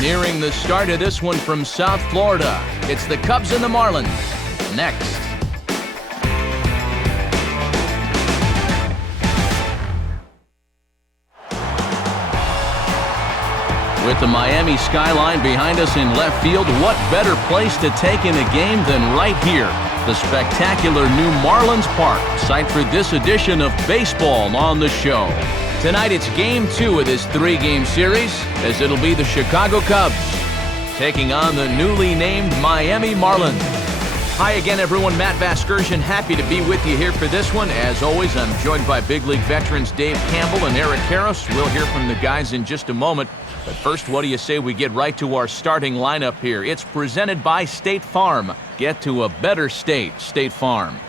Nearing the start of this one from South Florida, it's the Cubs and the Marlins. Next. With the Miami skyline behind us in left field, what better place to take in a game than right here? The spectacular new Marlins Park, site for this edition of baseball on the show. Tonight it's Game 2 of this 3-game series, as it'll be the Chicago Cubs taking on the newly named Miami Marlins. Hi again, everyone. Matt Vasgersian, happy to be with you here for this one. As always, I'm joined by big league veterans Dave Campbell and Eric Harris. We'll hear from the guys in just a moment. But first, what do you say we get right to our starting lineup here? It's presented by State Farm. Get to a better state, State Farm.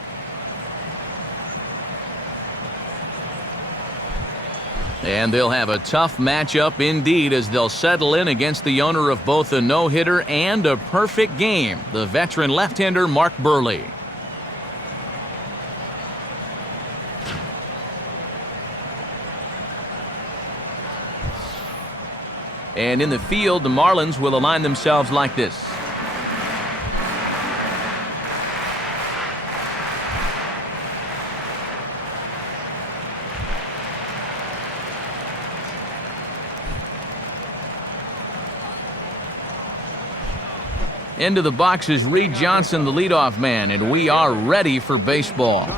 And they'll have a tough matchup indeed as they'll settle in against the owner of both a no-hitter and a perfect game, the veteran left-hander Mark Buehrle. And in the field, the Marlins will align themselves like this. Into the box is Reed Johnson, the leadoff man, and we are ready for baseball.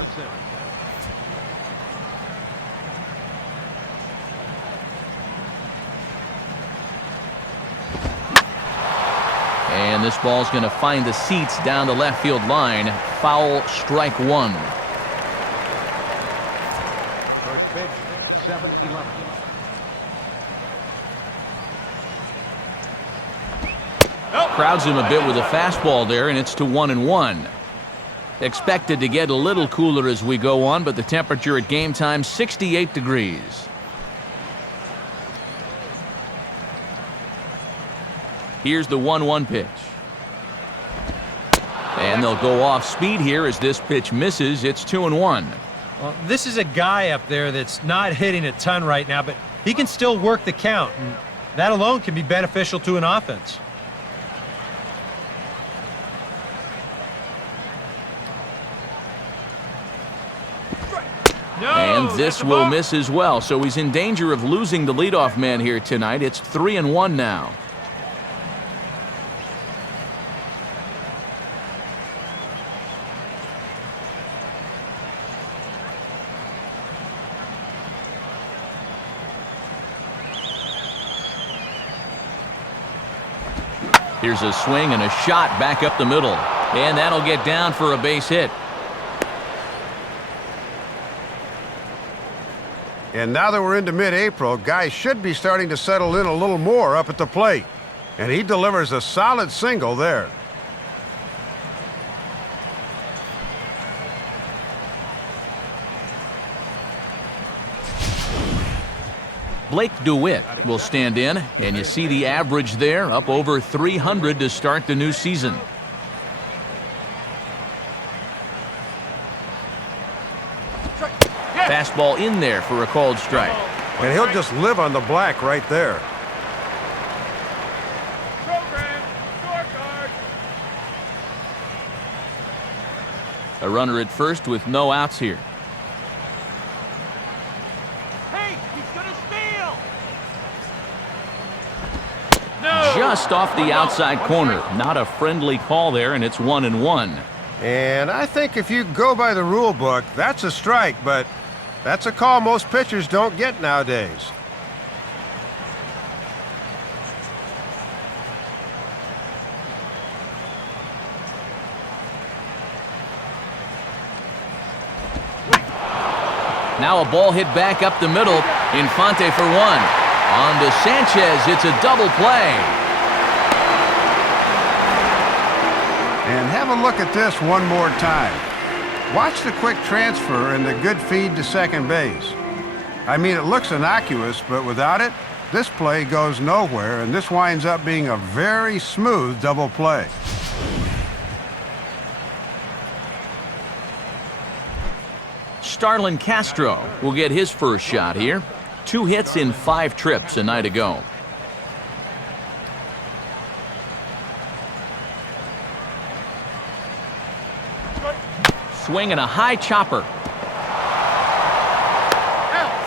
And this ball's going to find the seats down the left field line. Foul, strike one. First pitch, 7-11. Crowds him a bit with a fastball there, and it's to 1-1. Expected to get a little cooler as we go on, but the temperature at game time, 68 degrees. Here's the 1-1 pitch. And they'll go off speed here as this pitch misses. It's 2-1. Well, this is a guy up there that's not hitting a ton right now, but he can still work the count, and that alone can be beneficial to an offense. And this will miss as well, so he's in danger of losing the leadoff man here tonight. It's 3-1 now. Here's a swing and a shot back up the middle, and that'll get down for a base hit. And now that we're into mid-April, guys should be starting to settle in a little more up at the plate. And he delivers a solid single there. Blake DeWitt will stand in, and you see the average there, up over 300 to start the new season. Fastball in there for a called strike. And he'll just live on the black right there. A runner at first with no outs here. Hey, he's gonna steal! Just off the outside corner. Not a friendly call there, and it's 1-1. And I think if you go by the rule book, that's a strike, but that's a call most pitchers don't get nowadays. Now a ball hit back up the middle. Infante for one. On to Sanchez. It's a double play. And have a look at this one more time. Watch the quick transfer and the good feed to second base. I mean, it looks innocuous, but without it, this play goes nowhere, and this winds up being a very smooth double play. Starlin Castro will get his first shot here. 2 hits in 5 trips a night ago. Swing and a high chopper.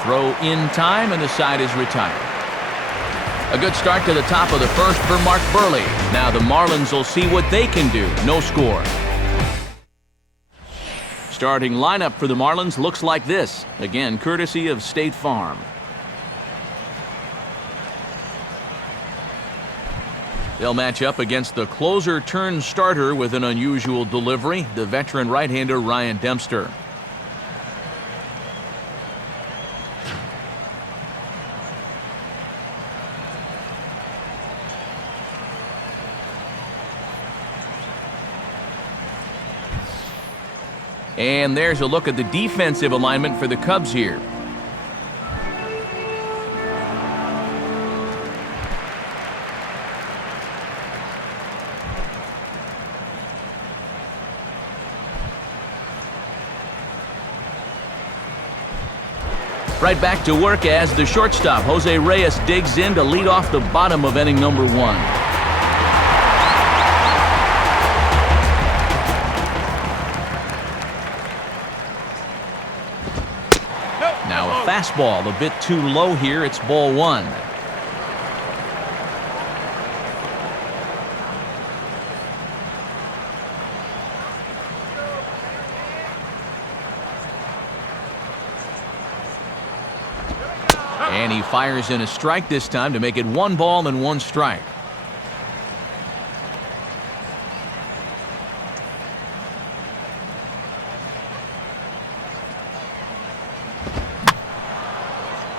Throw in time, and the side is retired. A good start to the top of the first for Mark Burley. Now the Marlins will see what they can do. No score. Starting lineup for the Marlins looks like this. Again, courtesy of State Farm. They'll match up against the closer turned starter with an unusual delivery, the veteran right-hander Ryan Dempster. And there's a look at the defensive alignment for the Cubs here. Right back to work as the shortstop, Jose Reyes, digs in to lead off the bottom of inning number 1. Now a fastball a bit too low here. It's ball 1. And he fires in a strike this time to make it 1 ball and 1 strike.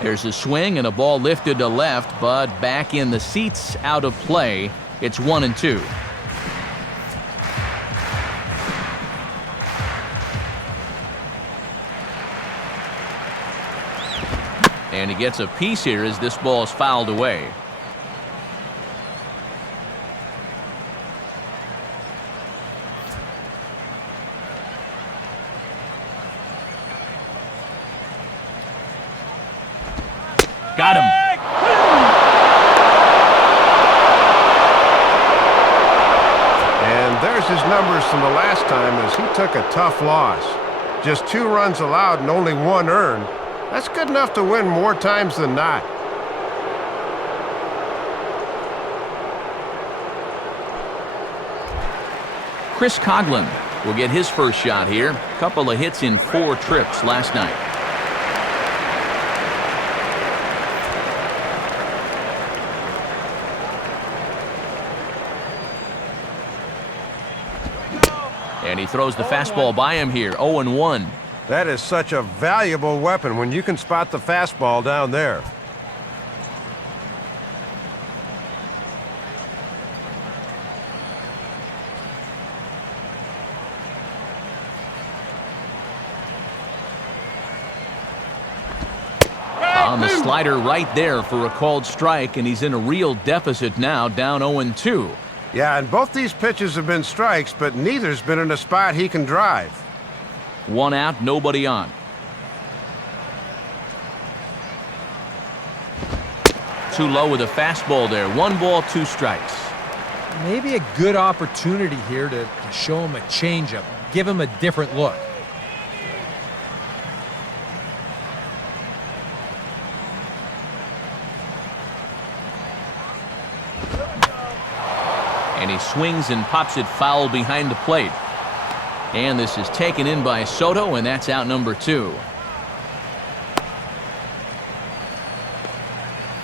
There's a swing and a ball lifted to left, but back in the seats, out of play. It's 1-2. And he gets a piece here as this ball is fouled away. Got him. And there's his numbers from the last time as he took a tough loss. Just 2 runs allowed and only 1 earned. That's good enough to win more times than not. Chris Coghlan will get his first shot here. Couple of hits in 4 trips last night. And he throws the fastball by him here, 0-1. That is such a valuable weapon when you can spot the fastball down there. On the slider right there for a called strike, and he's in a real deficit now, down 0-2. Yeah, and both these pitches have been strikes, but neither's been in a spot he can drive. 1 out, nobody on. Too low with a fastball there. 1 ball, 2 strikes. Maybe a good opportunity here to show him a changeup, give him a different look. And he swings and pops it foul behind the plate. And this is taken in by Soto, and that's out number 2.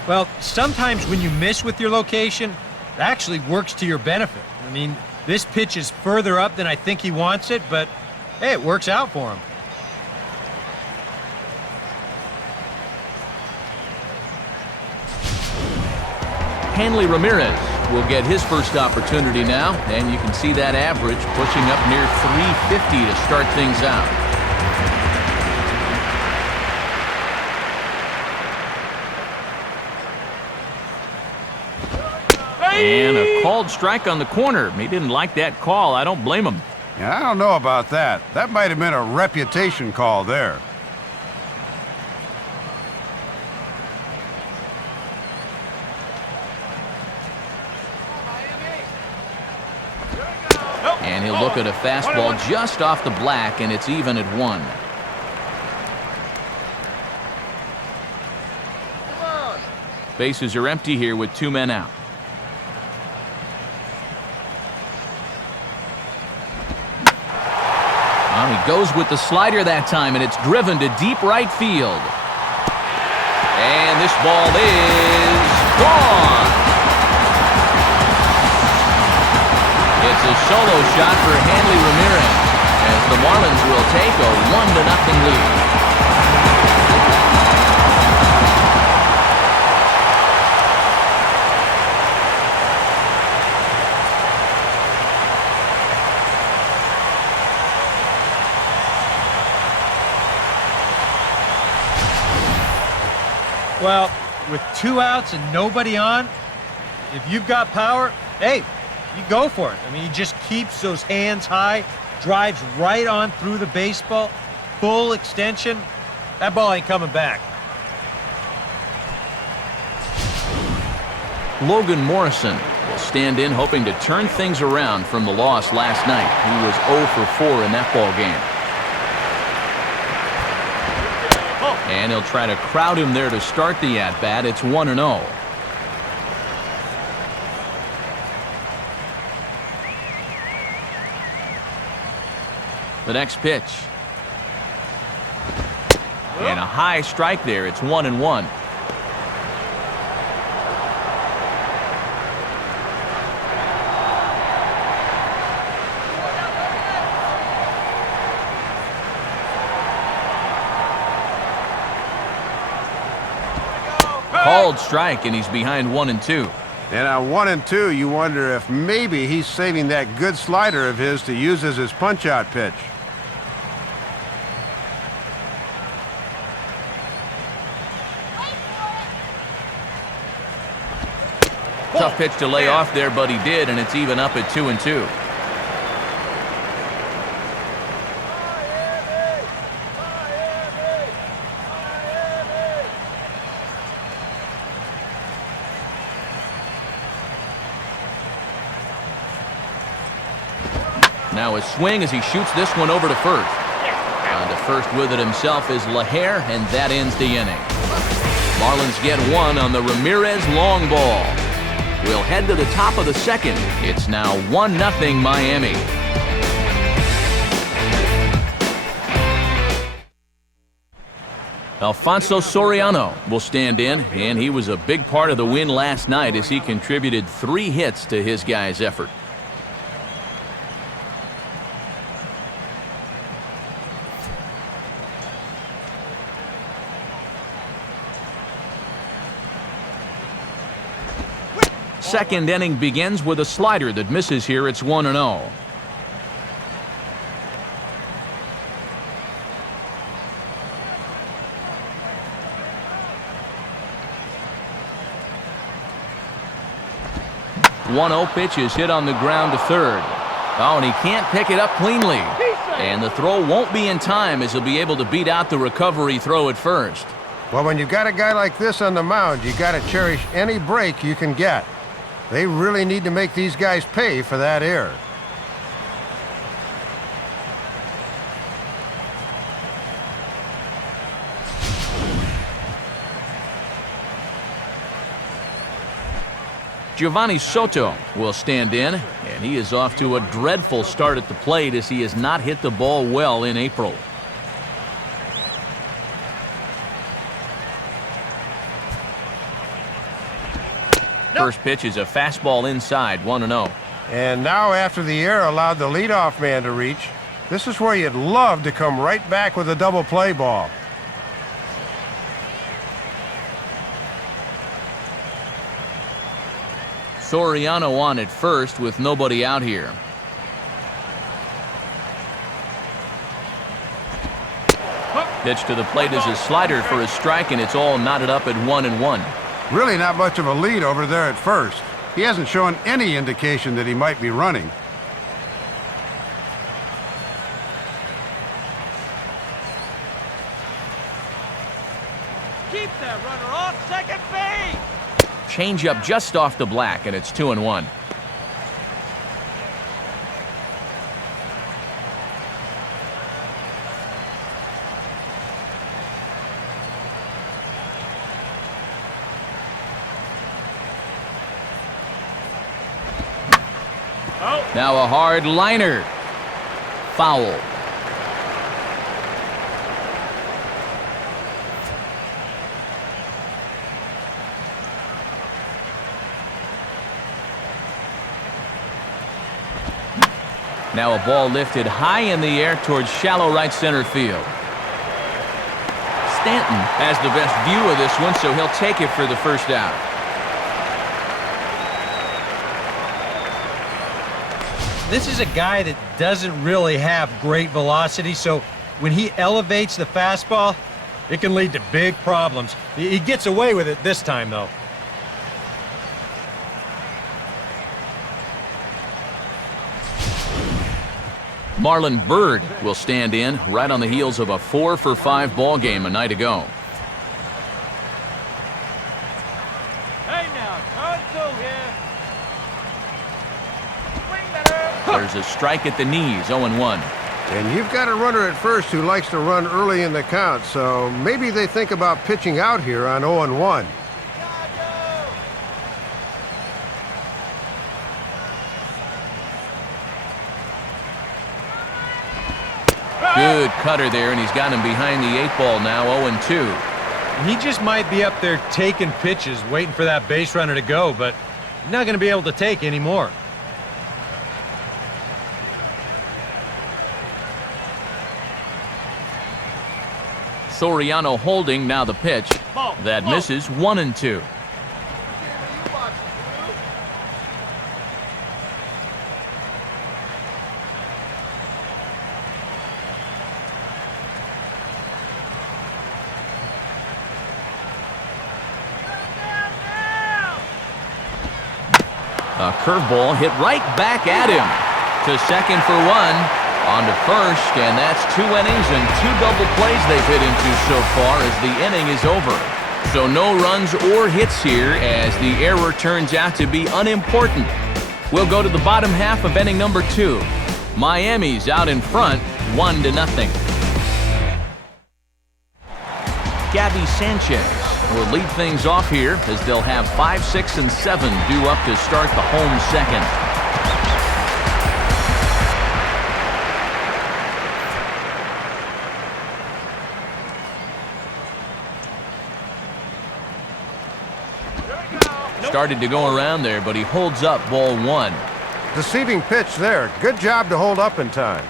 Well, sometimes when you miss with your location, it actually works to your benefit. I mean, this pitch is further up than I think he wants it, but hey, it works out for him. Hanley Ramirez will get his first opportunity now, and you can see that average pushing up near 350 to start things out. And a called strike on the corner. He didn't like that call. I don't blame him. Yeah, I don't know about that. That might have been a reputation call there. And he'll look at a fastball just off the black, and it's even at 1. Bases are empty here with 2 men out. He goes with the slider that time, and it's driven to deep right field. And this ball is gone. It's a solo shot for Hanley Ramirez, as the Marlins will take a 1-0 lead. Well, with 2 outs and nobody on, if you've got power, hey, you go for it. I mean, he just keeps those hands high, drives right on through the baseball, full extension. That ball ain't coming back. Logan Morrison will stand in, hoping to turn things around from the loss last night. He was 0 for 4 in that ball game. And he'll try to crowd him there to start the at-bat. It's 1-0. The next pitch. And a high strike there. It's 1-1. Called strike, and he's behind 1-2. And on 1-2, you wonder if maybe he's saving that good slider of his to use as his punch-out pitch. Tough pitch to lay off there, but he did, and it's even up at 2-2. Now a swing as he shoots this one over to first. On to first with it himself is LaHare, and that ends the inning. Marlins get 1 on the Ramirez long ball. We'll head to the top of the second. It's now 1-0 Miami. Alfonso Soriano will stand in, and he was a big part of the win last night as he contributed 3 hits to his guys' effort. Second inning begins with a slider that misses here. It's 1-0. The 1-0 pitch is hit on the ground to third. Oh, and he can't pick it up cleanly. And the throw won't be in time as he'll be able to beat out the recovery throw at first. Well, when you've got a guy like this on the mound, you got to cherish any break you can get. They really need to make these guys pay for that error. Giovanni Soto will stand in, and he is off to a dreadful start at the plate as he has not hit the ball well in April. First pitch is a fastball inside, 1-0. And now after the error allowed the leadoff man to reach, this is where you'd love to come right back with a double play ball. Soriano on at first with nobody out here. Pitch to the plate is a slider for a strike, and it's all knotted up at 1-1. Really not much of a lead over there at first. He hasn't shown any indication that he might be running. Keep that runner off second base. Change up just off the black, and it's 2-1. Now a hard liner. Foul. Now a ball lifted high in the air towards shallow right center field. Stanton has the best view of this one, so he'll take it for the first out. This is a guy that doesn't really have great velocity, so when he elevates the fastball, it can lead to big problems. He gets away with it this time, though. Marlon Byrd will stand in right on the heels of a 4-for-5 ball game a night ago. Hey now, turn two here. Swing better. There's a strike at the knees, 0-1. And you've got a runner at first who likes to run early in the count, so maybe they think about pitching out here on 0-1. Good cutter there, and he's got him behind the 8-ball now, 0-2. He just might be up there taking pitches, waiting for that base runner to go, but he's not going to be able to take anymore. Soriano holding, now the pitch. That misses, 1-2. A curveball hit right back at him. To second for one. On to first, and that's 2 innings and 2 double plays they've hit into so far as the inning is over. So no runs or hits here as the error turns out to be unimportant. We'll go to the bottom half of inning number 2. Miami's out in front, 1-0. Gabby Sanchez will lead things off here as they'll have 5, 6, and 7 due up to start the home second. Started to go around there, but he holds up ball 1. Deceiving pitch there. Good job to hold up in time.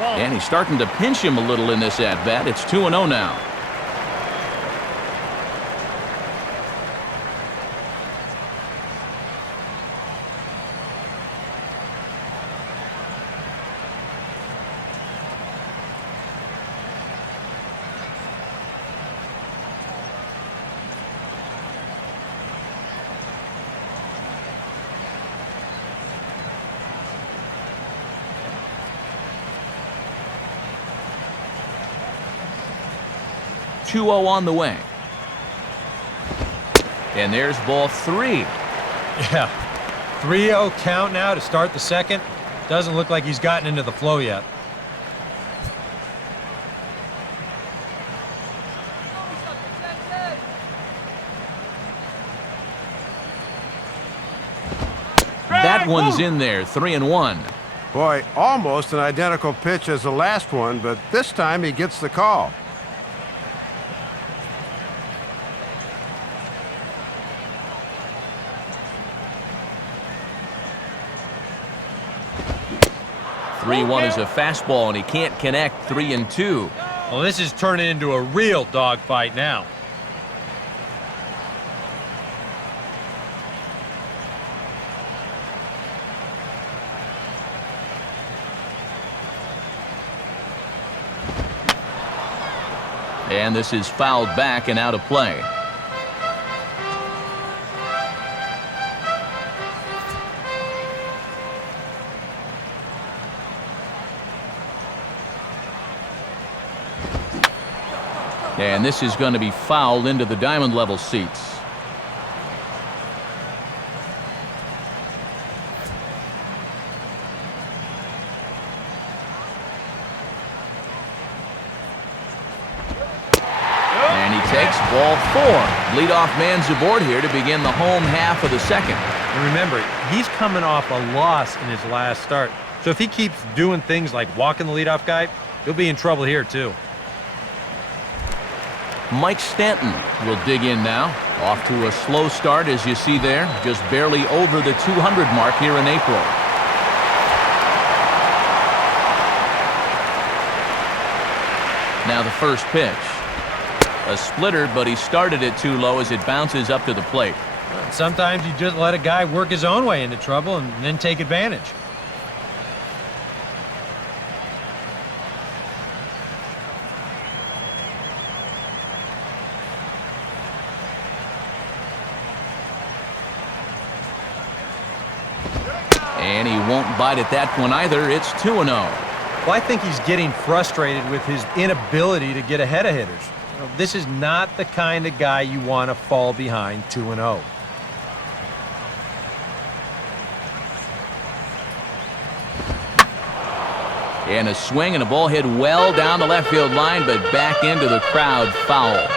And he's starting to pinch him a little in this at-bat. It's 2-0 now. .2-0 on the way. And there's ball 3. Yeah, 3-0 count now to start the second. Doesn't look like he's gotten into the flow yet. That one's in there, 3-1. Boy, almost an identical pitch as the last one, but this time he gets the call. One is a fastball, and he can't connect. 3-2. Well, this is turning into a real dogfight now. And this is fouled back and out of play. And this is going to be fouled into the diamond level seats. takes ball 4. Leadoff man's aboard here to begin the home half of the second. And remember, he's coming off a loss in his last start. So if he keeps doing things like walking the leadoff guy, he'll be in trouble here too. Mike Stanton will dig in now. Off to a slow start, as you see there. Just barely over the 200 mark here in April. Now the first pitch. A splitter, but he started it too low as it bounces up to the plate. Sometimes you just let a guy work his own way into trouble and then take advantage. And he won't bite at that one either. It's 2-0. Well, I think he's getting frustrated with his inability to get ahead of hitters. You know, this is not the kind of guy you want to fall behind 2-0. And a swing and a ball hit well down the left field line, but back into the crowd, foul.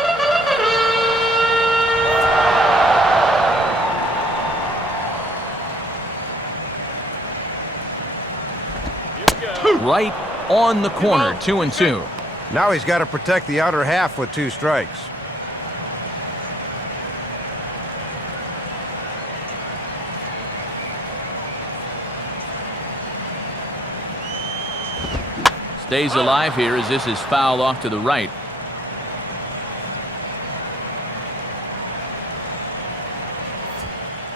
Right on the corner, 2-2. Now he's got to protect the outer half with 2 strikes. Stays alive here as this is fouled off to the right.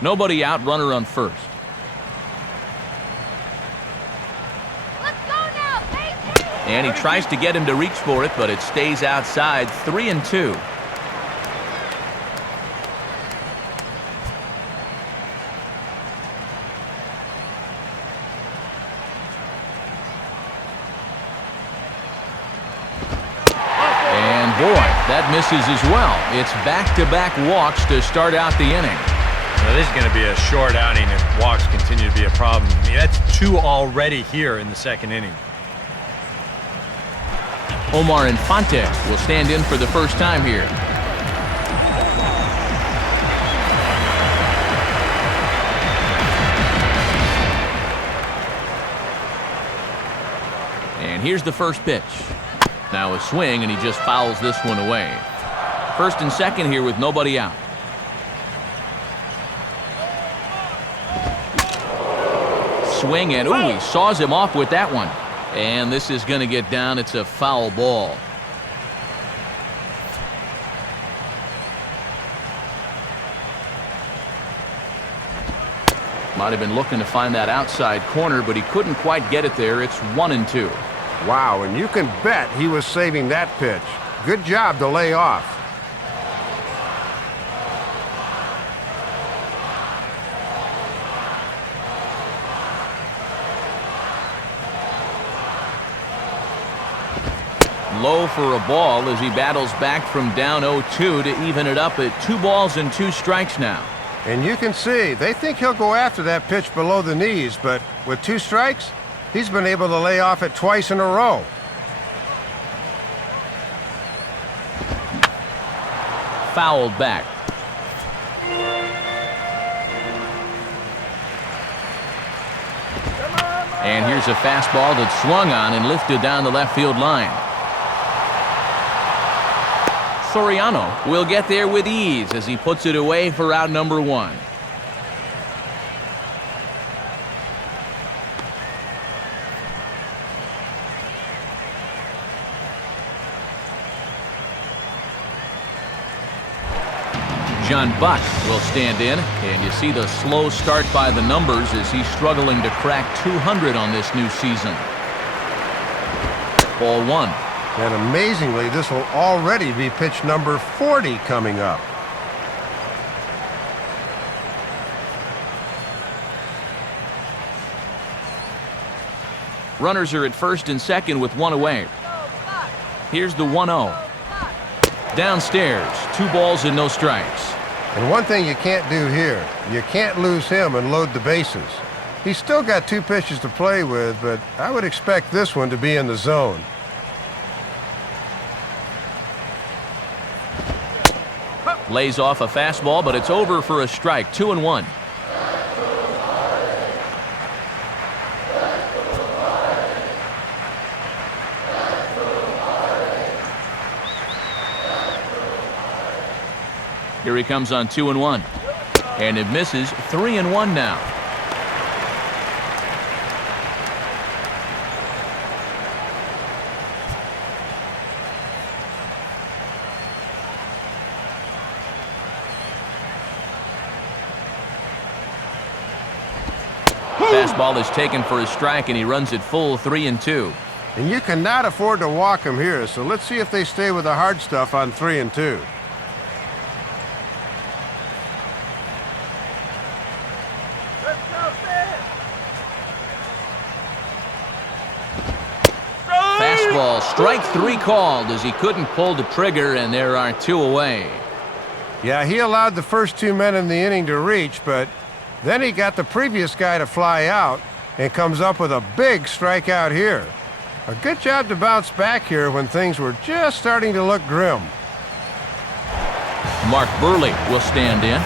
Nobody out, runner on first. And he tries to get him to reach for it, but it stays outside. 3-2. And boy, that misses as well. It's back-to-back walks to start out the inning. Now, this is going to be a short outing if walks continue to be a problem. I mean, that's 2 already here in the second inning. Omar Infante will stand in for the first time here. And here's the first pitch. Now a swing, and he just fouls this one away. First and second here with nobody out. Swing, and ooh, he saws him off with that one. And this is going to get down. It's a foul ball. Might have been looking to find that outside corner, but he couldn't quite get it there. It's 1-2. Wow, and you can bet he was saving that pitch. Good job to lay off. Low for a ball as he battles back from down 0-2 to even it up at 2 balls and 2 strikes now. And you can see, they think he'll go after that pitch below the knees, but with 2 strikes, he's been able to lay off it twice in a row. Fouled back. And here's a fastball that's swung on and lifted down the left field line. Soriano will get there with ease as he puts it away for out number 1. John Buck will stand in, and you see the slow start by the numbers as he's struggling to crack 200 on this new season. Ball 1. And amazingly, this will already be pitch number 40 coming up. Runners are at first and second with 1 away. Here's the 1-0. Downstairs, 2 balls and no strikes. And one thing you can't do here, you can't lose him and load the bases. He's still got 2 pitches to play with, but I would expect this one to be in the zone. Lays off a fastball, but it's over for a strike. 2-1. Here he comes on 2-1. And it misses. 3-1 now. Fastball is taken for a strike, and he runs it full. 3-2. And you cannot afford to walk him here, so let's see if they stay with the hard stuff on 3-2. Fastball, strike 3 called as he couldn't pull the trigger, and there are 2 away. Yeah, he allowed the first 2 men in the inning to reach, but then he got the previous guy to fly out and comes up with a big strikeout here. A good job to bounce back here when things were just starting to look grim. Mark Burley will stand in.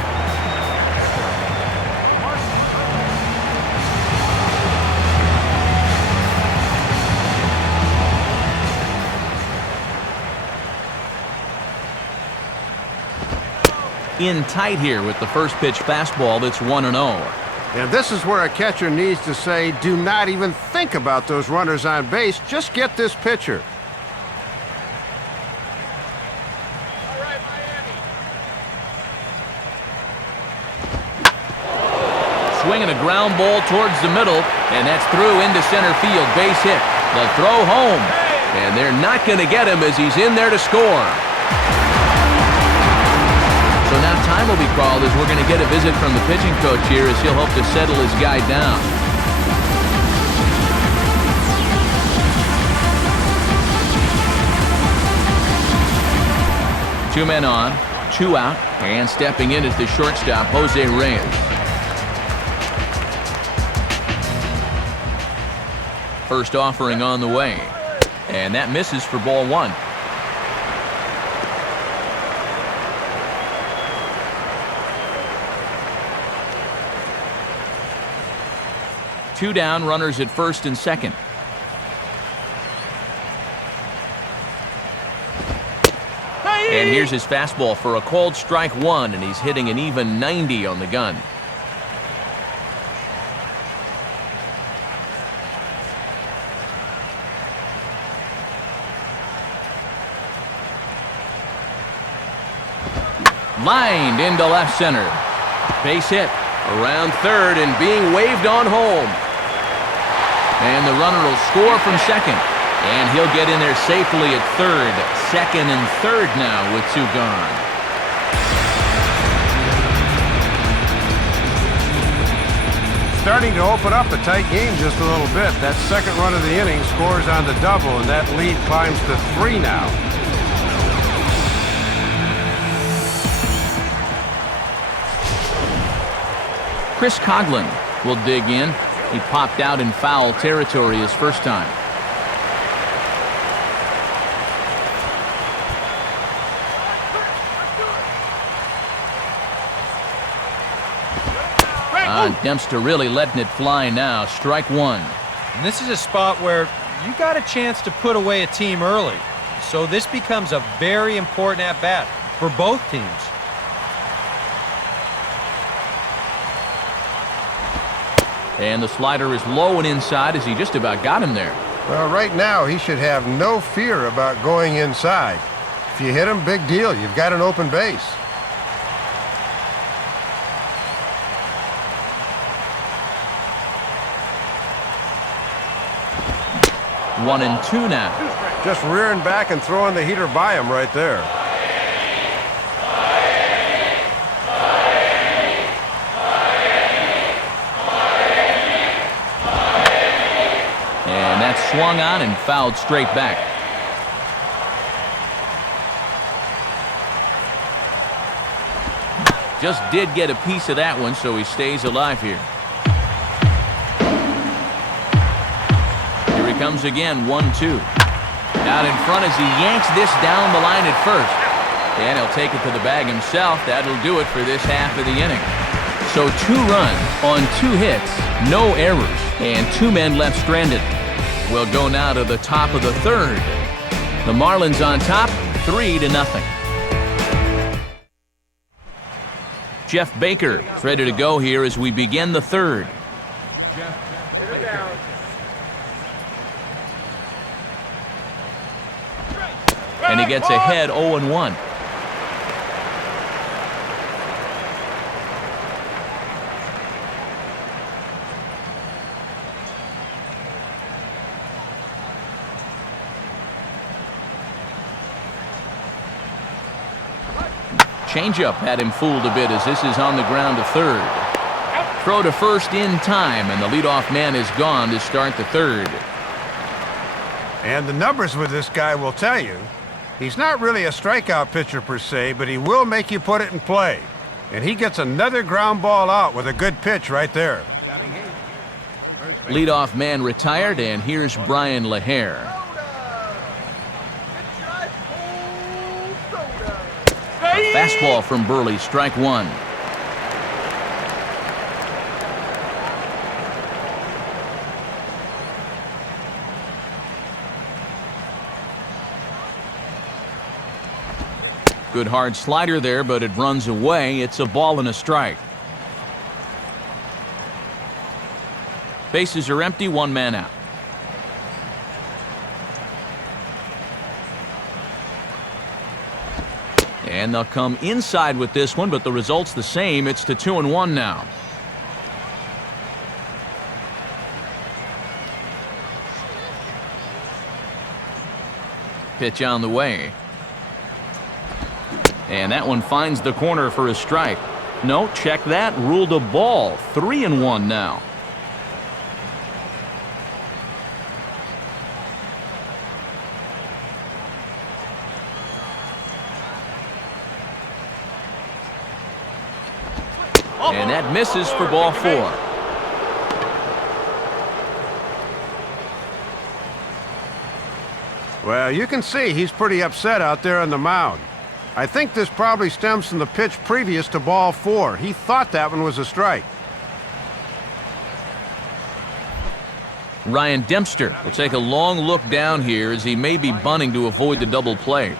In tight here with the first pitch fastball that's 1-0. And this is where a catcher needs to say, do not even think about those runners on base. Just get this pitcher. All right, Miami. Swinging a ground ball towards the middle, and that's through into center field. Base hit. The throw home. And they're not going to get him as he's in there to score. So now time will be called as we're going to get a visit from the pitching coach here as he'll hope to settle his guy down. Two men on, 2 out, and stepping in is the shortstop, Jose Reyes. First offering on the way, and that misses for ball 1. Two down, runners at first and second. And here's his fastball for a called strike 1, and he's hitting an even 90 on the gun. Lined into left center. Base hit around third and being waved on home. And the runner will score from second. And he'll get in there safely at third. Second and third now with 2 gone. Starting to open up a tight game just a little bit. That second run of the inning scores on the double, and that lead climbs to 3 now. Chris Coughlin will dig in. He popped out in foul territory his first time. Dempster really letting it fly now. Strike 1. And this is a spot where you got a chance to put away a team early. So this becomes a very important at-bat for both teams. And the slider is low and inside as he just about got him there. Well, right now he should have no fear about going inside. If you hit him, big deal. You've got an open base. One and two now. Just rearing back and throwing the heater by him right there. And that's swung on and fouled straight back. Just did get a piece of that one, so he stays alive here. Here he comes again, 1-2. Out in front as he yanks this down the line at first. And he'll take it to the bag himself. That'll do it for this half of the inning. So 2 runs on 2 hits, no errors, and 2 men left stranded. We'll go now to the top of the 3rd. The Marlins on top, 3-0. Jeff Baker is ready to go here as we begin the 3rd. And he gets ahead 0-1. Changeup had him fooled a bit as this is on the ground to 3rd. Throw to first in time, and the leadoff man is gone to start the 3rd. And the numbers with this guy will tell you, he's not really a strikeout pitcher per se, but he will make you put it in play. And he gets another ground ball out with a good pitch right there. Leadoff man retired, and here's Brian LaHare. Fastball from Burley, strike 1. Good hard slider there, but it runs away. It's a ball and a strike. Bases are empty, 1 man out. And they'll come inside with this one, but the result's the same. It's to 2-1 now. Pitch on the way. And that one finds the corner for a strike. No, check that. Ruled a ball. 3-1 now. And that misses for ball 4. Well, you can see he's pretty upset out there on the mound. I think this probably stems from the pitch previous to ball 4. He thought that one was a strike. Ryan Dempster will take a long look down here as he may be bunting to avoid the double play.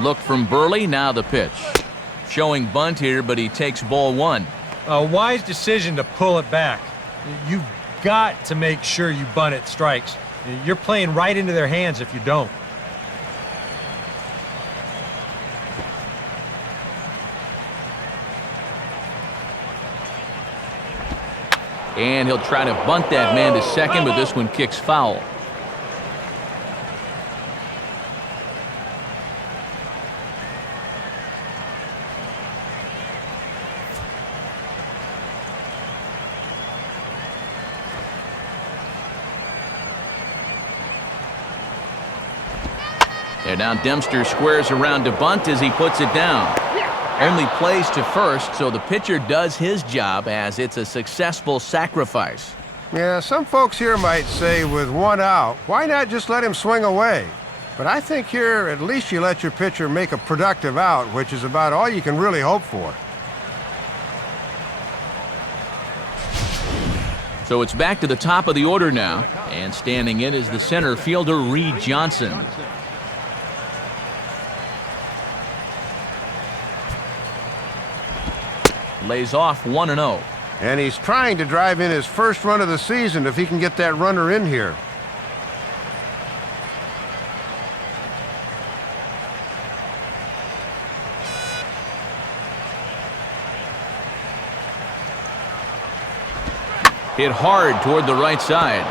Look from Burley, now the pitch. Showing bunt here, but he takes ball 1. A wise decision to pull it back. You've got to make sure you bunt at strikes. You're playing right into their hands if you don't. And he'll try to bunt that man to second, but this one kicks foul. And now Dempster squares around to bunt as he puts it down. Only plays to first, so the pitcher does his job as it's a successful sacrifice. Yeah, some folks here might say with 1 out, why not just let him swing away? But I think here at least you let your pitcher make a productive out, which is about all you can really hope for. So it's back to the top of the order now, and standing in is the center fielder Reed Johnson. Lays off 1-0. And he's trying to drive in his first run of the season if he can get that runner in here. Hit hard toward the right side.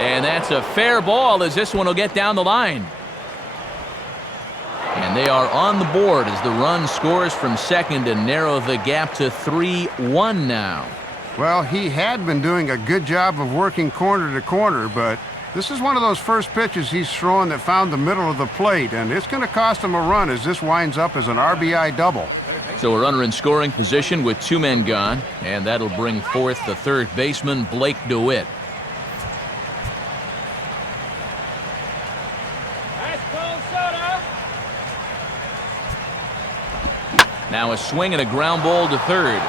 And that's a fair ball as this one will get down the line. And they are on the board as the run scores from second and narrow the gap to 3-1 now. Well, he had been doing a good job of working corner to corner, but this is one of those first pitches he's throwing that found the middle of the plate, and it's going to cost him a run as this winds up as an RBI double. So a runner in scoring position with 2 men gone, and that'll bring forth the third baseman, Blake DeWitt. Now a swing and a ground ball to third.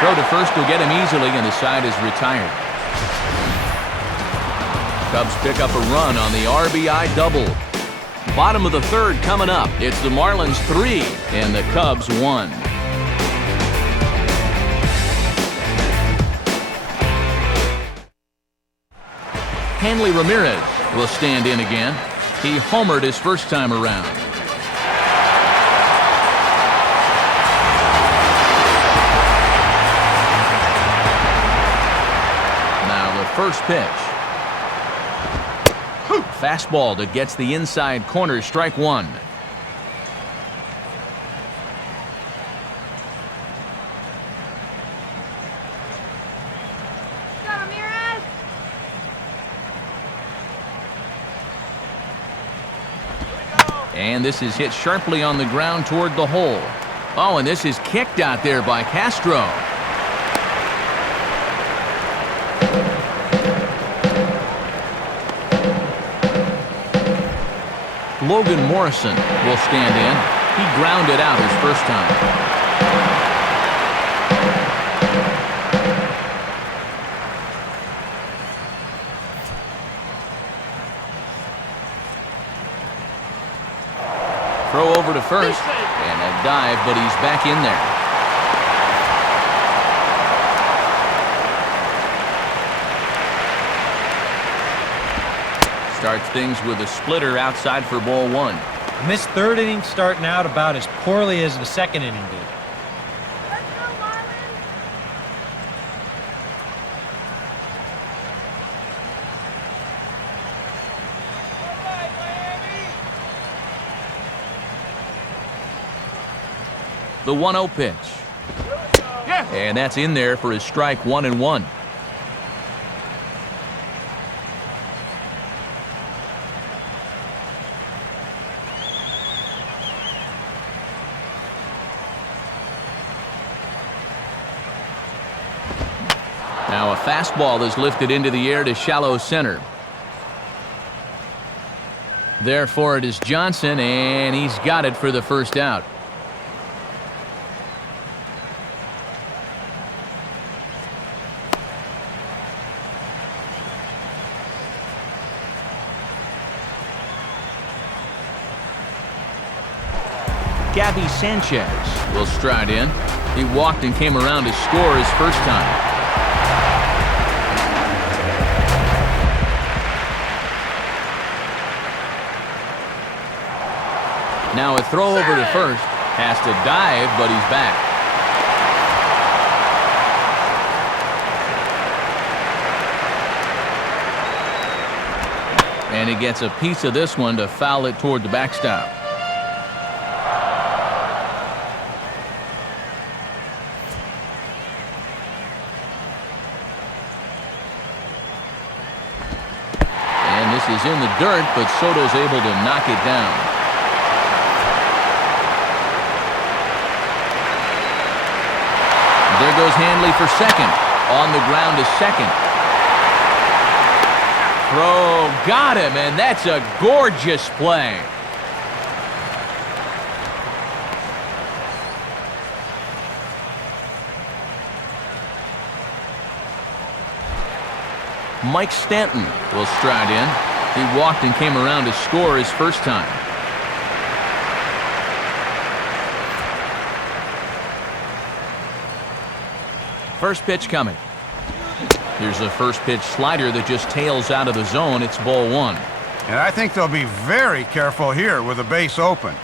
Throw to first will get him easily, and the side is retired. Cubs pick up a run on the RBI double. Bottom of the third coming up. It's the Marlins 3 and the Cubs 1. Hanley Ramirez will stand in again. He homered his first time around. Now the first pitch. Fastball that gets the inside corner, strike one. Go, Ramirez. And this is hit sharply on the ground toward the hole. Oh, and this is kicked out there by Castro. Logan Morrison will stand in. He grounded out his first time. Throw over to first, and a dive, but he's back in there. Starts things with a splitter outside for ball one. And this third inning starting out about as poorly as the second inning did. Let's go, Marlins. All right, Miami. The 1-0 pitch. And that's in there for his strike 1-1. Now a fastball is lifted into the air to shallow center. Therefore it is Johnson, and he's got it for the first out. Gabby Sanchez will stride in. He walked and came around to score his first time. Now a throw over to first. Has to dive, but he's back. And he gets a piece of this one to foul it toward the backstop. And this is in the dirt, but Soto's able to knock it down. There goes Hanley for second. On the ground to second. Throw got him, and that's a gorgeous play. Mike Stanton will stride in. He walked and came around to score his first time. First pitch coming. Here's the first pitch slider that just tails out of the zone. It's ball one. And I think they'll be very careful here with the base open.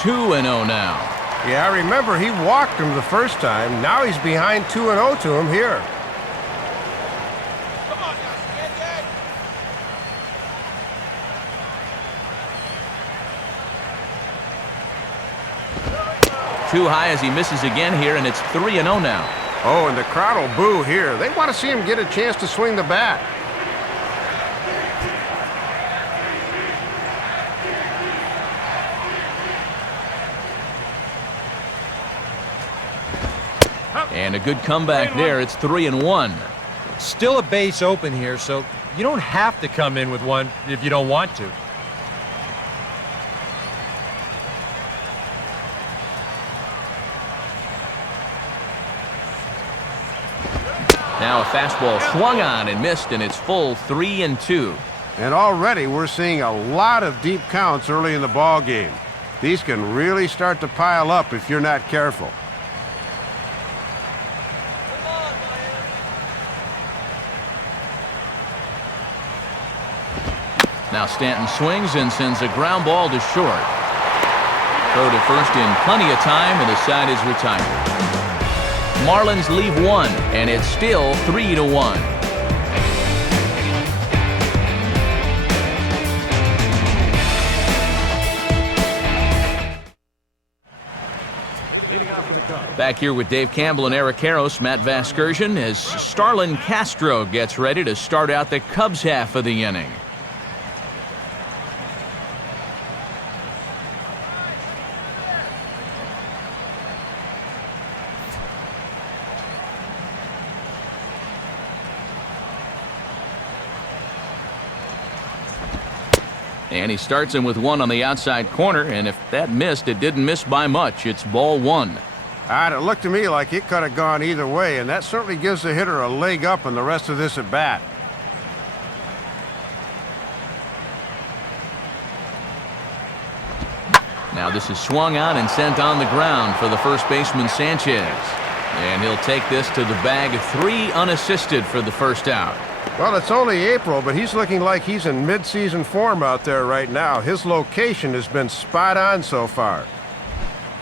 Two and 0 now. Yeah, I remember he walked him the first time. Now he's behind 2-0 to him here. Come on now, stand that. 2 too high as he misses again here, and it's 3-0 now. Oh, and the crowd will boo here. They want to see him get a chance to swing the bat. And a good comeback there. It's 3-1. Still a base open here, so you don't have to come in with one if you don't want to. Now a fastball swung on and missed, and it's full 3-2. And already we're seeing a lot of deep counts early in the ball game. These can really start to pile up if you're not careful. Now Stanton swings and sends a ground ball to short. Throw to first in plenty of time, and the side is retired. Marlins leave one, and it's still 3-1. Back here with Dave Campbell and Eric Karros, Matt Vasgersian, as Starlin Castro gets ready to start out the Cubs half of the inning. And he starts him with one on the outside corner, and if that missed, it didn't miss by much. It's ball one. It looked to me like it could have gone either way, and that certainly gives the hitter a leg up in the rest of this at bat. Now this is swung on and sent on the ground for the first baseman Sanchez. And he'll take this to the bag, 3 unassisted for the first out. Well, it's only April, but he's looking like he's in mid-season form out there right now. His location has been spot on so far.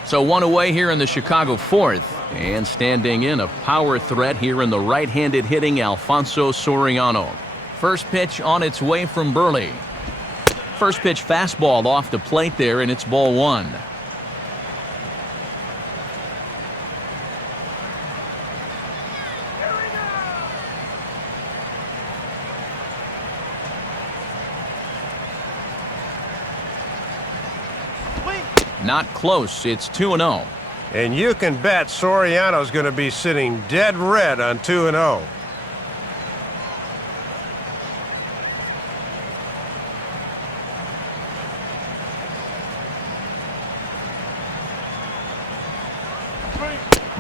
So one away here in the Chicago fourth. And standing in, a power threat here in the right-handed hitting Alfonso Soriano. First pitch on its way from Burley. First pitch fastball off the plate there, and it's ball one. Not close. It's 2-0. And you can bet Soriano's going to be sitting dead red on 2-0.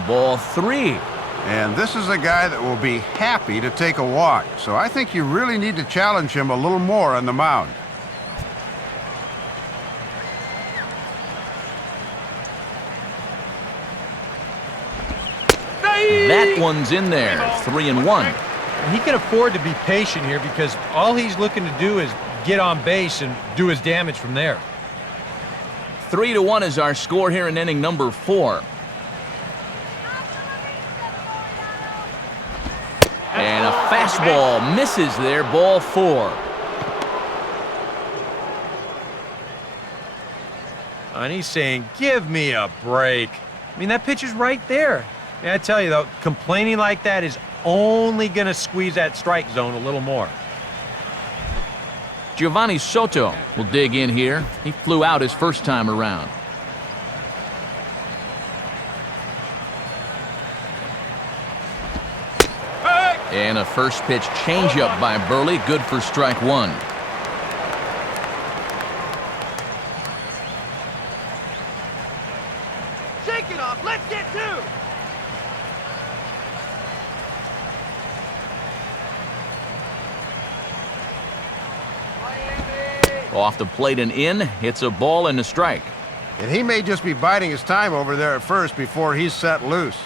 Ball 3. And this is a guy that will be happy to take a walk. So I think you really need to challenge him a little more on the mound. That one's in there. 3-1. He can afford to be patient here because all he's looking to do is get on base and do his damage from there. 3-1 is our score here in inning number 4. And a fastball misses there, ball 4. And he's saying, give me a break. I mean, that pitch is right there. And I tell you, though, complaining like that is only going to squeeze that strike zone a little more. Giovanni Soto will dig in here. He flew out his first time around. And a first pitch changeup by Burley, good for strike one. Shake it off. Let's get two. Off the plate and in, it's a ball and a strike. And he may just be biding his time over there at first before he's set loose.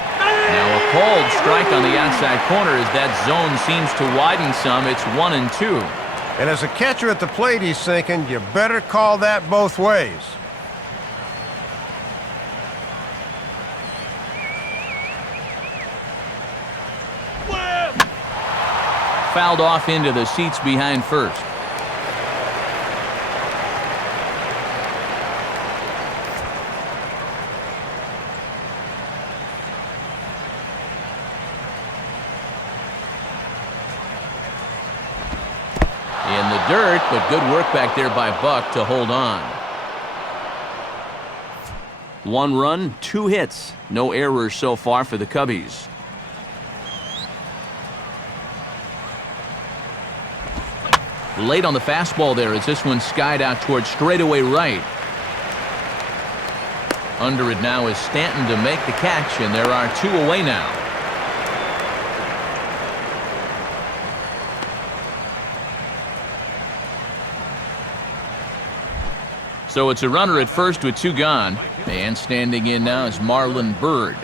Now a called strike on the outside corner as that zone seems to widen some. It's 1-2. And as a catcher at the plate, he's thinking, you better call that both ways. fouled off into the seats behind first. In the dirt, but good work back there by Buck to hold on. 1 run, 2 hits. No errors so far for the Cubbies. Late on the fastball there as this one skied out towards straightaway right. Under it now is Stanton to make the catch, and there are 2 away now. So it's a runner at first with 2 gone. And standing in now is Marlon Byrd.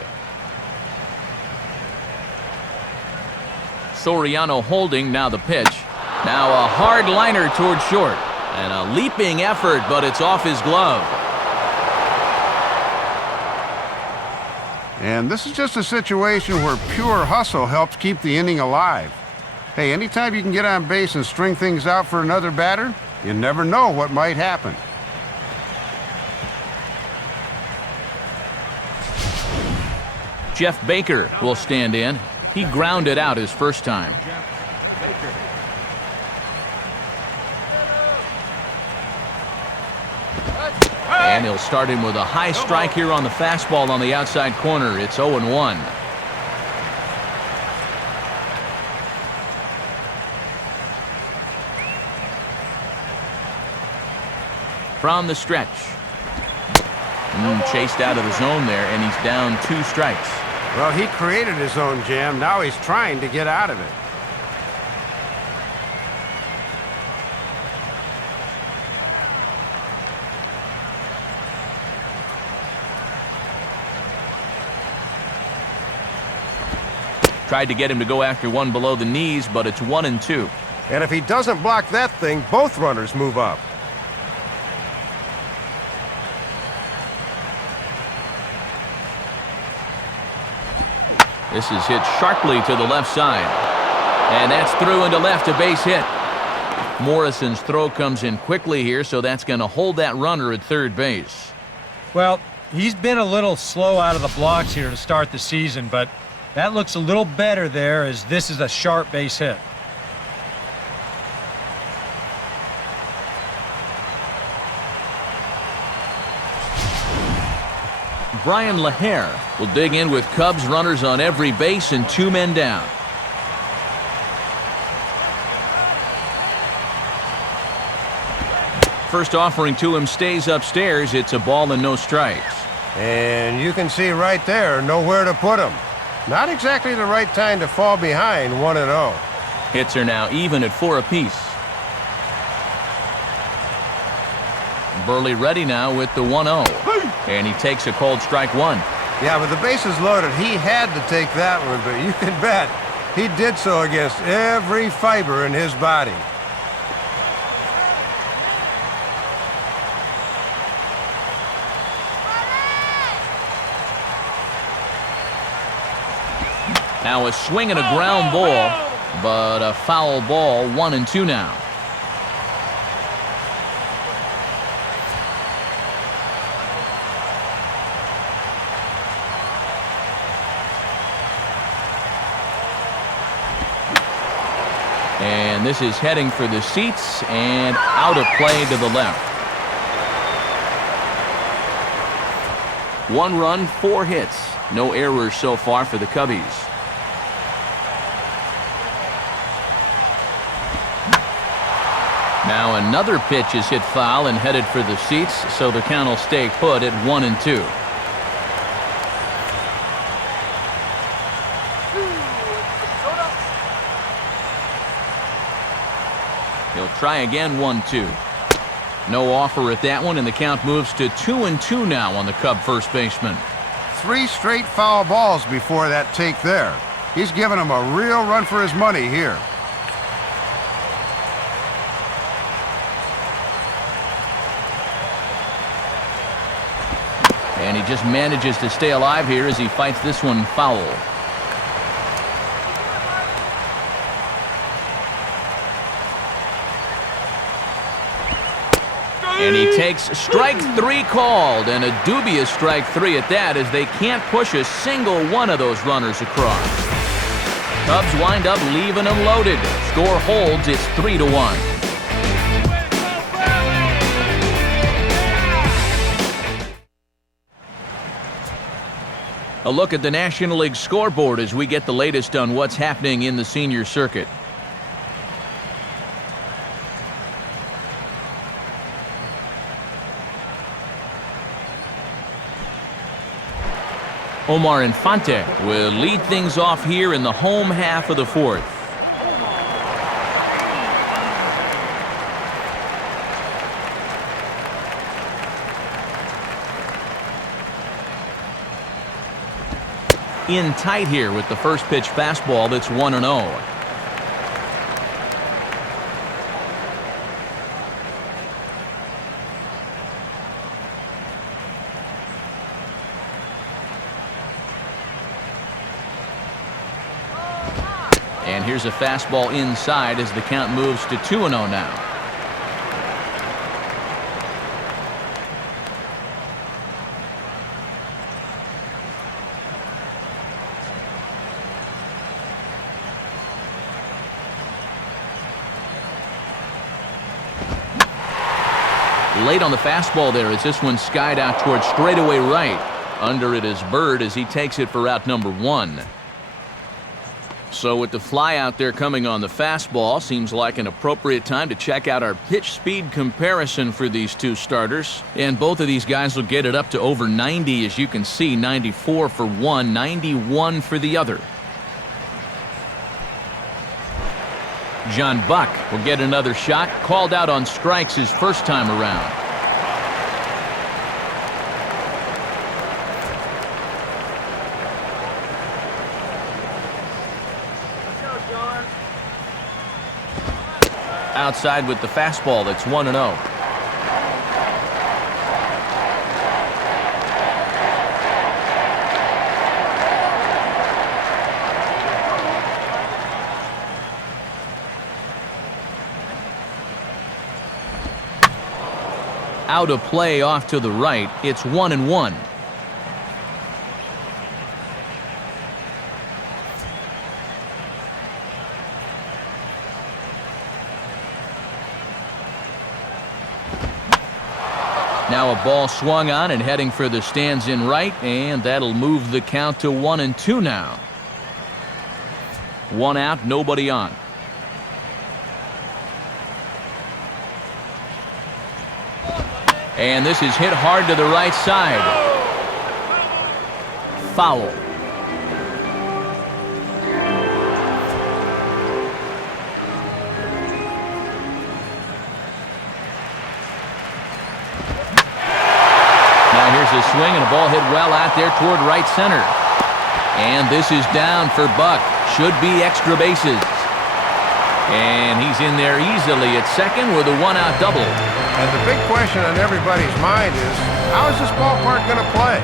Soriano holding, now the pitch. Now a hard liner toward short. And a leaping effort, but it's off his glove. And this is just a situation where pure hustle helps keep the inning alive. Hey, anytime you can get on base and string things out for another batter, you never know what might happen. Jeff Baker will stand in. He grounded out his first time. And he'll start him with a high strike here on the fastball on the outside corner. It's 0-1. From the stretch. Chased out of the zone there, and he's down 2 strikes. Well, he created his own jam. Now he's trying to get out of it. Tried to get him to go after one below the knees, but it's 1-2. And if he doesn't block that thing, both runners move up. This is hit sharply to the left side. And that's through into left, a base hit. Morrison's throw comes in quickly here, so that's going to hold that runner at third base. Well, he's been a little slow out of the blocks here to start the season, but that looks a little better there as this is a sharp base hit. Brian LaHare will dig in with Cubs runners on every base and 2 men down. First offering to him stays upstairs. It's a ball and no strikes. And you can see right there, nowhere to put him. Not exactly the right time to fall behind 1-0. Hits are now even at 4 apiece. Burley ready now with the 1-0. And he takes a cold strike 1. Yeah, with the bases loaded, he had to take that one, but you can bet he did so against every fiber in his body. Now a swing and a ground ball, but a foul ball, 1-2 now. And this is heading for the seats and out of play to the left. 1 run, 4 hits. No errors so far for the Cubbies. Now another pitch is hit foul and headed for the seats, so the count will stay put at 1-2. He'll try again, 1-2. No offer at that one, and the count moves to 2-2 now on the Cub first baseman. 3 straight foul balls before that take there. He's giving him a real run for his money here. And he just manages to stay alive here as he fights this one foul. And he takes strike 3 called, and a dubious strike 3 at that, as they can't push a single one of those runners across. Cubs wind up leaving them loaded. Score holds, it's 3-1. A look at the National League scoreboard as we get the latest on what's happening in the senior circuit. Omar Infante will lead things off here in the home half of the 4th. In tight here with the first pitch fastball that's 1-0. And here's a fastball inside as the count moves to 2-0 now. Late on the fastball there as this one skied out towards straightaway right. Under it is Bird as he takes it for out number 1. So with the fly out there coming on the fastball, seems like an appropriate time to check out our pitch speed comparison for these two starters. And both of these guys will get it up to over 90, as you can see, 94 for one, 91 for the other. John Buck will get another shot, called out on strikes his first time around. Outside with the fastball, that's 1-0. Out of play off to the right, it's 1-1. Now a ball swung on and heading for the stands in right, and that'll move the count to 1-2 now. 1 out, nobody on. And this is hit hard to the right side. Foul. Here's a swing and a ball hit well out there toward right center. And this is down for Buck. Should be extra bases. And he's in there easily at second with a 1-out double. And the big question on everybody's mind is, how is this ballpark going to play?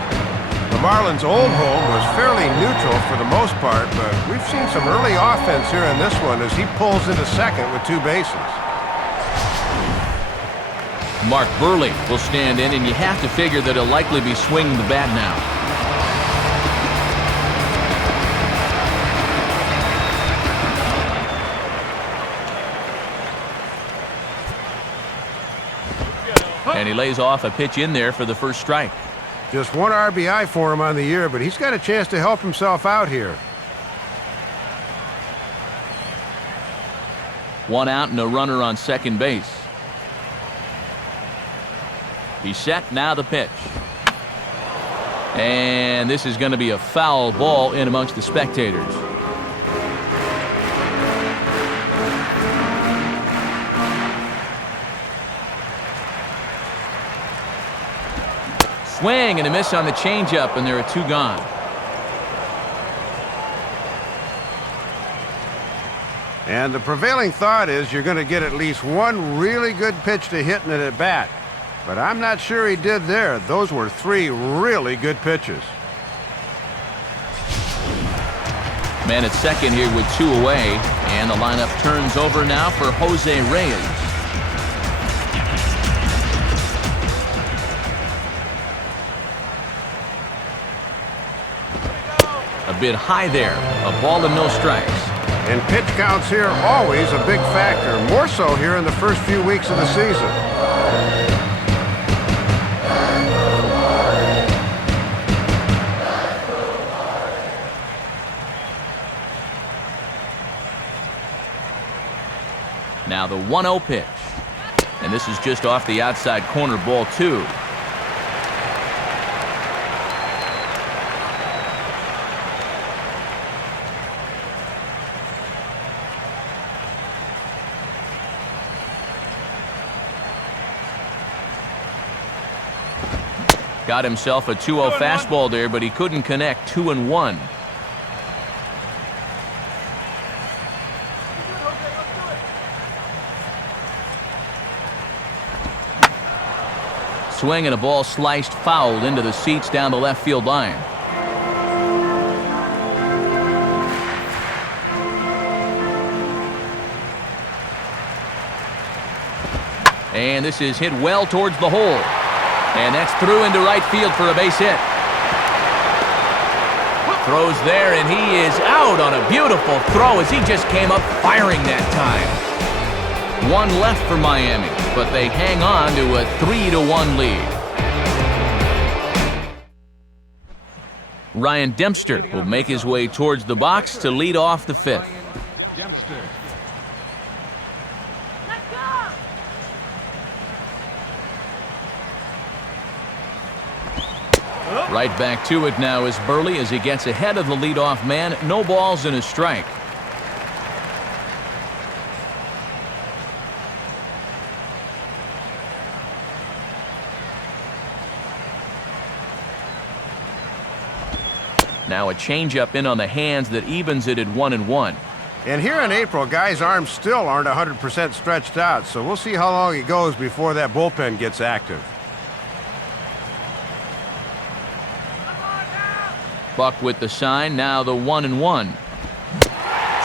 The Marlins' old home was fairly neutral for the most part, but we've seen some early offense here in this one as he pulls into second with 2 bases. Mark Burley will stand in, and you have to figure that he'll likely be swinging the bat now. And he lays off a pitch in there for the first strike. Just 1 RBI for him on the year, but he's got a chance to help himself out here. 1 out and a runner on second base. He's set, now the pitch. And this is going to be a foul ball in amongst the spectators. Swing and a miss on the changeup, and there are 2 gone. And the prevailing thought is you're going to get at least 1 really good pitch to hit in it at bat. But I'm not sure he did there. Those were 3 really good pitches. Man at second here with 2 away, and the lineup turns over now for Jose Reyes. A bit high there. A ball and no strikes. And pitch counts here always a big factor, more so here in the first few weeks of the season. Now the 1-0 pitch. And this is just off the outside corner, ball 2. Got himself a 2-0 fastball there, but he couldn't connect. 2-1. Swing and a ball sliced foul into the seats down the left field line. And this is hit well towards the hole. And that's through into right field for a base hit. Throws there, and he is out on a beautiful throw as he just came up firing that time. One left for Miami, but they hang on to a 3-1 lead. Ryan Dempster will make his way towards the box to lead off the 5th. Right back to it now is Burley as he gets ahead of the leadoff man. No balls and a strike. Now a changeup in on the hands that evens it at 1-1. And here in April, guys' arms still aren't 100% stretched out, so we'll see how long it goes before that bullpen gets active. Buck with the sign, now the 1-1.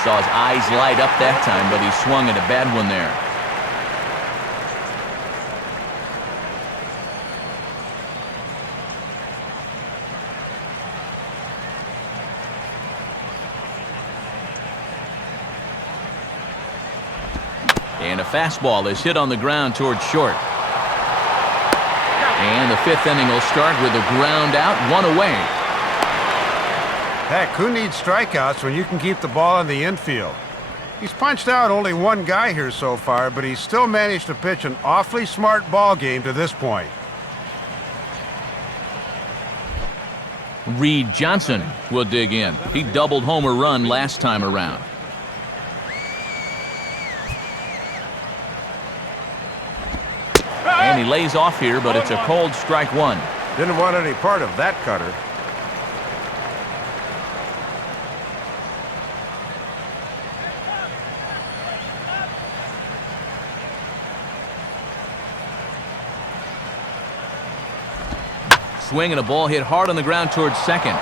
Saw his eyes light up that time, but he swung at a bad one there. And a fastball is hit on the ground towards short. And the 5th inning will start with a ground out, 1 away. Heck, who needs strikeouts when you can keep the ball in the infield? He's punched out only one guy here so far, but he's still managed to pitch an awfully smart ball game to this point. Reed Johnson will dig in. He doubled home a run last time around. And he lays off here, but it's a cold strike 1. Didn't want any part of that cutter. Swing and a ball hit hard on the ground towards second.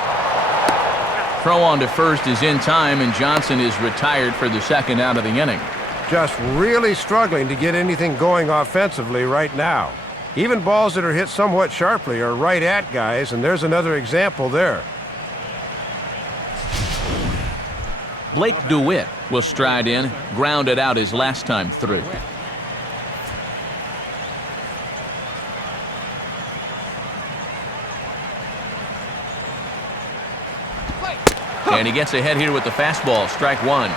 Throw on to first is in time, and Johnson is retired for the 2nd out of the inning. Just really struggling to get anything going offensively right now. Even balls that are hit somewhat sharply are right at guys, and there's another example there. Blake DeWitt will stride in, grounded out his last time through. And he gets ahead here with the fastball, strike 1.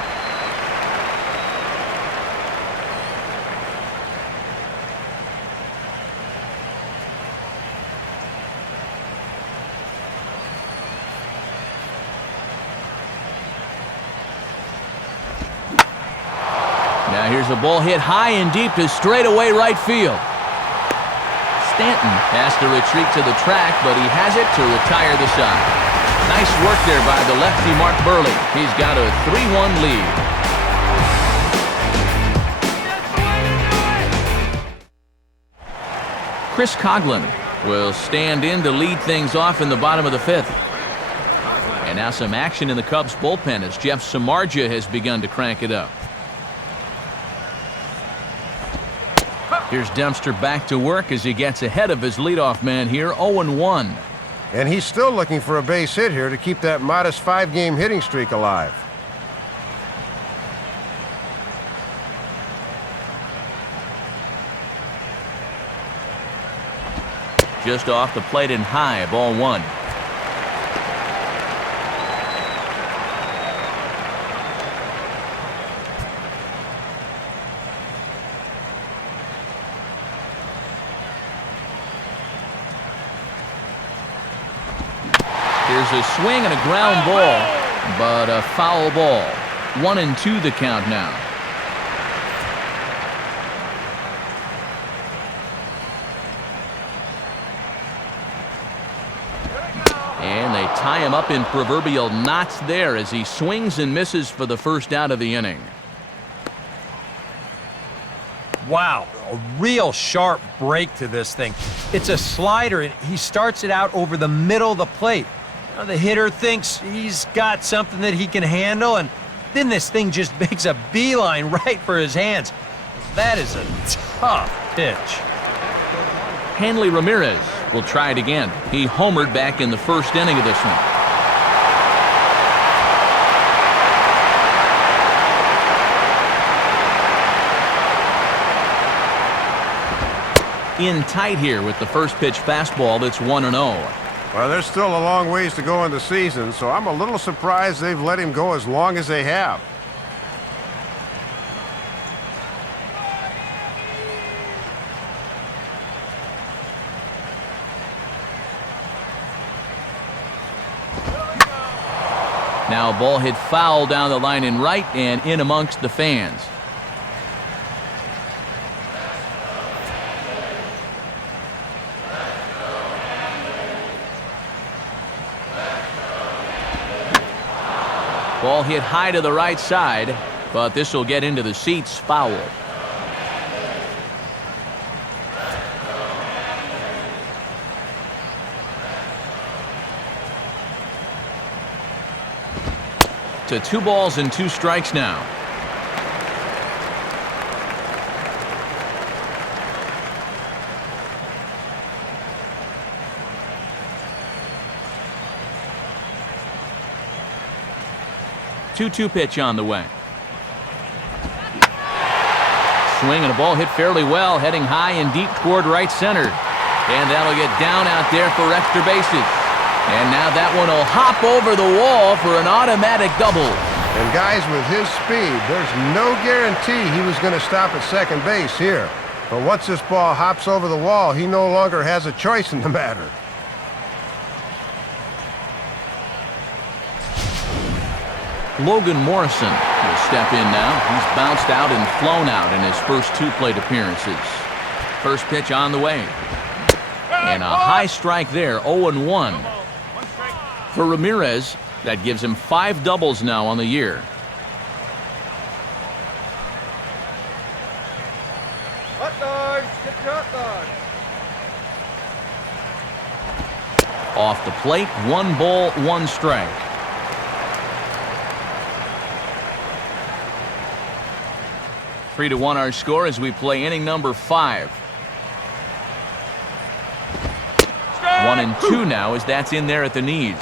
Now here's a ball hit high and deep to straightaway right field. Stanton has to retreat to the track, but he has it to retire the side. Nice work there by the lefty Mark Burley. He's got a 3-1 lead. Chris Coughlin will stand in to lead things off in the bottom of the 5th. And now some action in the Cubs bullpen as Jeff Samardzija has begun to crank it up. Here's Dempster back to work as he gets ahead of his leadoff man here, 0-1. And he's still looking for a base hit here to keep that modest 5-game hitting streak alive. Just off the plate and high, ball 1. Here's a swing and a ground ball, but a foul ball. 1-2 the count now. And they tie him up in proverbial knots there as he swings and misses for the first out of the inning. Wow, a real sharp break to this thing. It's a slider, and he starts it out over the middle of the plate. Now, the hitter thinks he's got something that he can handle, and then this thing just makes a beeline right for his hands. That is a tough pitch. Hanley Ramirez will try it again. He homered back in the first inning of this one. In tight here with the first pitch fastball that's 1-0. Well, there's still a long ways to go in the season, so I'm a little surprised they've let him go as long as they have. Now a ball hit foul down the line in right and in amongst the fans. Ball hit high to the right side, but this will get into the seats, foul. To 2 balls and 2 strikes now. Two-two pitch on the way. Swing and a ball hit fairly well, heading high and deep toward right center. And that'll get down out there for extra bases. And now that one will hop over the wall for an automatic double. And guys, with his speed, there's no guarantee he was going to stop at second base here. But once this ball hops over the wall, he no longer has a choice in the matter. Logan Morrison will step in now. He's bounced out and flown out in his first 2 plate appearances. First pitch on the way. And a high strike there, 0-1. For Ramirez, that gives him 5 doubles now on the year. Hot dogs, get your hot dogs. Off the plate, 1 ball, 1 strike. Three to 1 our score as we play inning number 5. 1-2 now as that's in there at the knees.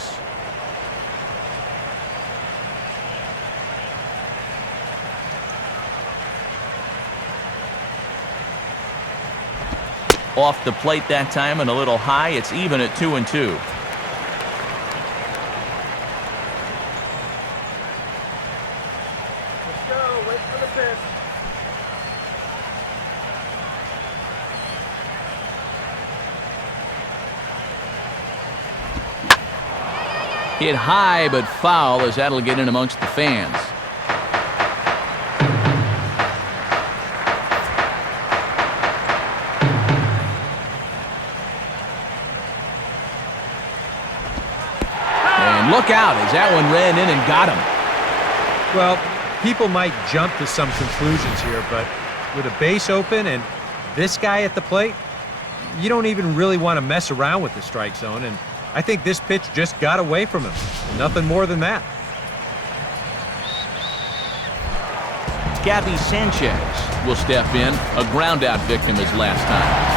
Off the plate that time and a little high. It's even at 2-2. Let's go, wait for the pitch. Hit high but foul as that'll get in amongst the fans. And look out as that one ran in and got him. Well, people might jump to some conclusions here, but with a base open and this guy at the plate, you don't even really want to mess around with the strike zone, and I think this pitch just got away from him. Nothing more than that. Gabby Sanchez will step in, a groundout victim as last time.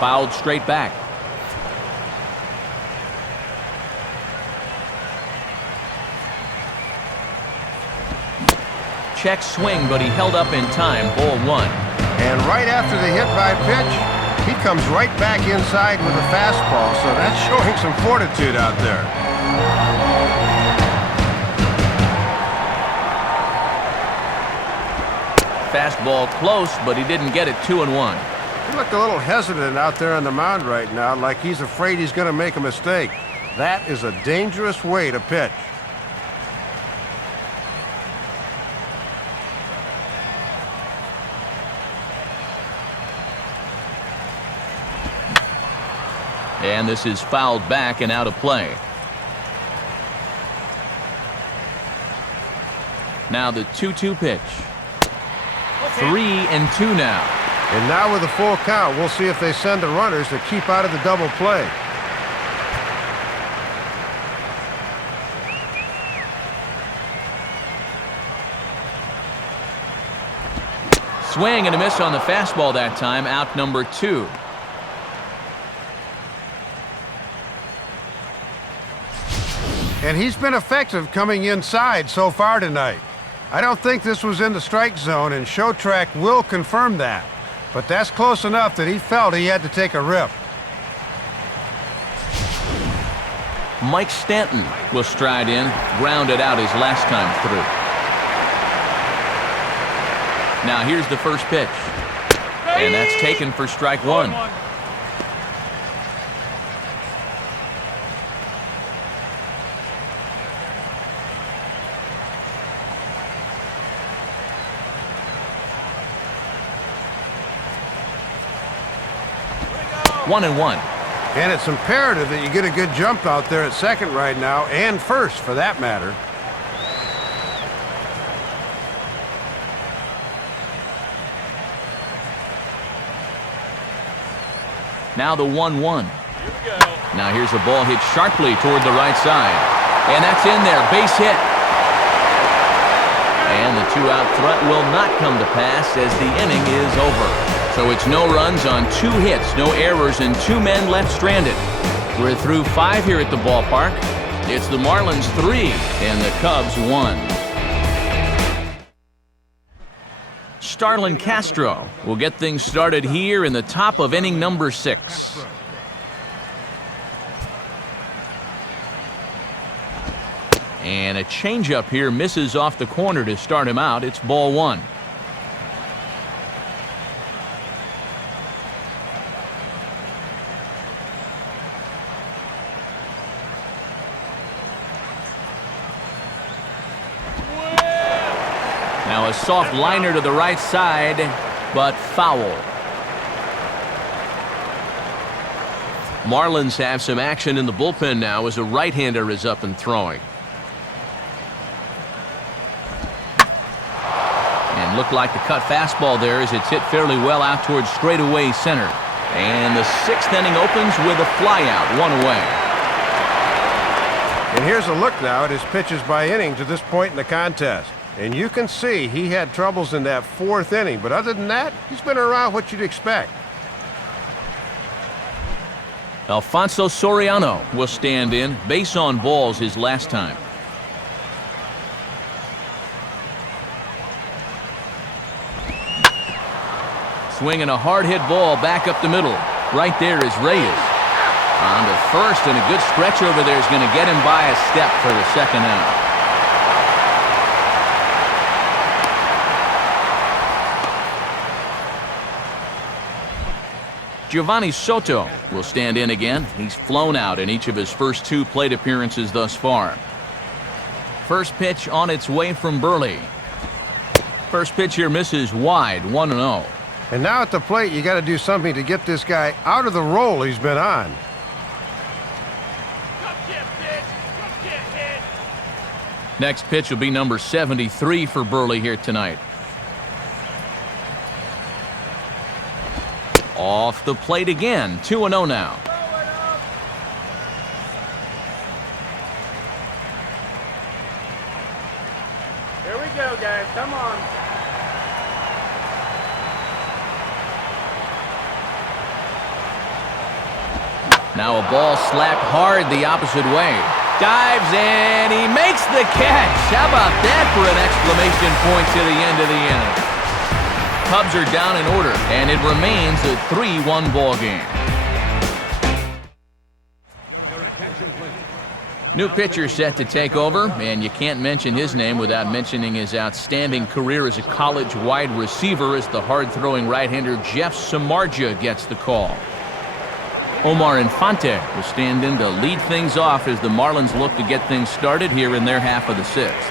Fouled straight back. Check swing, but he held up in time. Ball 1. And right after the hit by pitch, he comes right back inside with a fastball, so that's showing some fortitude out there. Fastball close, but he didn't get it. 2-1. He looked a little hesitant out there on the mound right now, like he's afraid he's going to make a mistake. That is a dangerous way to pitch. And this is fouled back and out of play. Now the 2-2 pitch. 3-2 now. And now with a full count, we'll see if they send the runners to keep out of the double play. Swing and a miss on the fastball that time. Out number 2. And he's been effective coming inside so far tonight. I don't think this was in the strike zone, and Show Track will confirm that. But that's close enough that he felt he had to take a rip. Mike Stanton will stride in, grounded out his last time through. Now here's the first pitch. And that's taken for strike 1. 1-1. And it's imperative that you get a good jump out there at second right now, and first for that matter. Now the 1-1. Now here's a ball hit sharply toward the right side. And that's in there. Base hit. And the 2-out threat will not come to pass as the inning is over. So it's no runs on 2 hits, no errors, and 2 men left stranded. We're through 5 here at the ballpark. It's the Marlins 3 and the Cubs 1. Starlin Castro will get things started here in the top of inning number 6. And a changeup here misses off the corner to start him out. It's ball 1. Now a soft liner to the right side, but foul. Marlins have some action in the bullpen now as a right-hander is up and throwing. And looked like the cut fastball there as it's hit fairly well out towards straightaway center. And the 6th inning opens with a flyout, 1 away. And here's a look now at his pitches by inning to this point in the contest. And you can see he had troubles in that 4th inning, but other than that, he's been around what you'd expect. Alfonso Soriano will stand in. Base on balls his last time. Swinging a hard hit ball back up the middle. Right there is Reyes. On to first, and a good stretch over there is going to get him by a step for the 2nd out. Giovanni Soto will stand in again. He's flown out in each of his first 2 plate appearances thus far. First pitch on its way from Burley. First pitch here misses wide, 1-0. And now at the plate, you got to do something to get this guy out of the role he's been on. Next pitch will be number 73 for Burley here tonight. Off the plate again, 2-0 now. Here we go, guys. Come on. Now a ball slapped hard the opposite way. Dives and he makes the catch. How about that for an exclamation point to the end of the inning? Cubs are down in order, and it remains a 3-1 ball game. New pitcher set to take over, and you can't mention his name without mentioning his outstanding career as a college wide receiver as the hard-throwing right-hander Jeff Samardzija gets the call. Omar Infante will stand in to lead things off as the Marlins look to get things started here in their half of the sixth.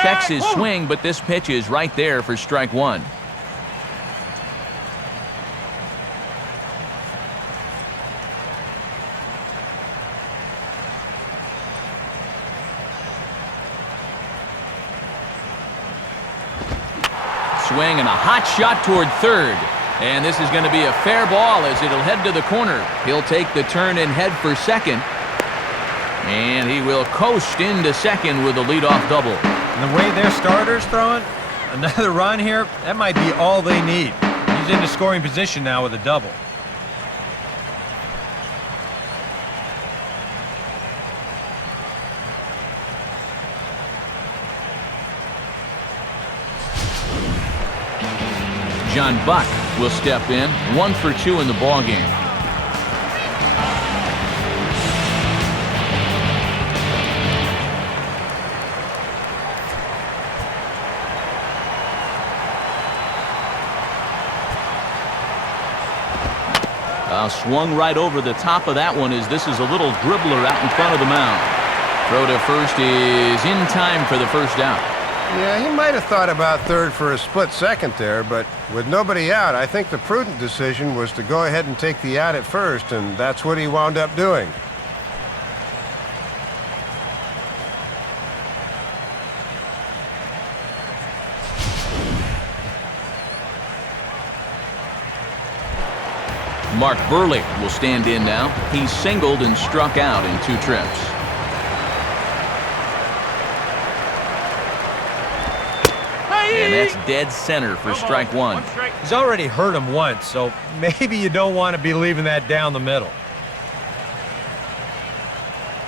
Checks his swing, but this pitch is right there for strike one. Swing and a hot shot toward third. And this is going to be a fair ball as it'll head to the corner. He'll take the turn and head for second. And he will coast into second with a leadoff double. And the way their starter's throwing, another run here, that might be all they need. He's into scoring position now with a double. John Buck will step in, 1 for 2 in the ballgame. Swung right over the top of that one as this is a little dribbler out in front of the mound. Throw to first is in time for the first out. Yeah, he might have thought about third for a split second there, but with nobody out, I think the prudent decision was to go ahead and take the out at first, and that's what he wound up doing. Mark Burley will stand in now. He's singled and struck out in 2 trips. And that's dead center for strike one. He's already hurt him once, so maybe you don't want to be leaving that down the middle.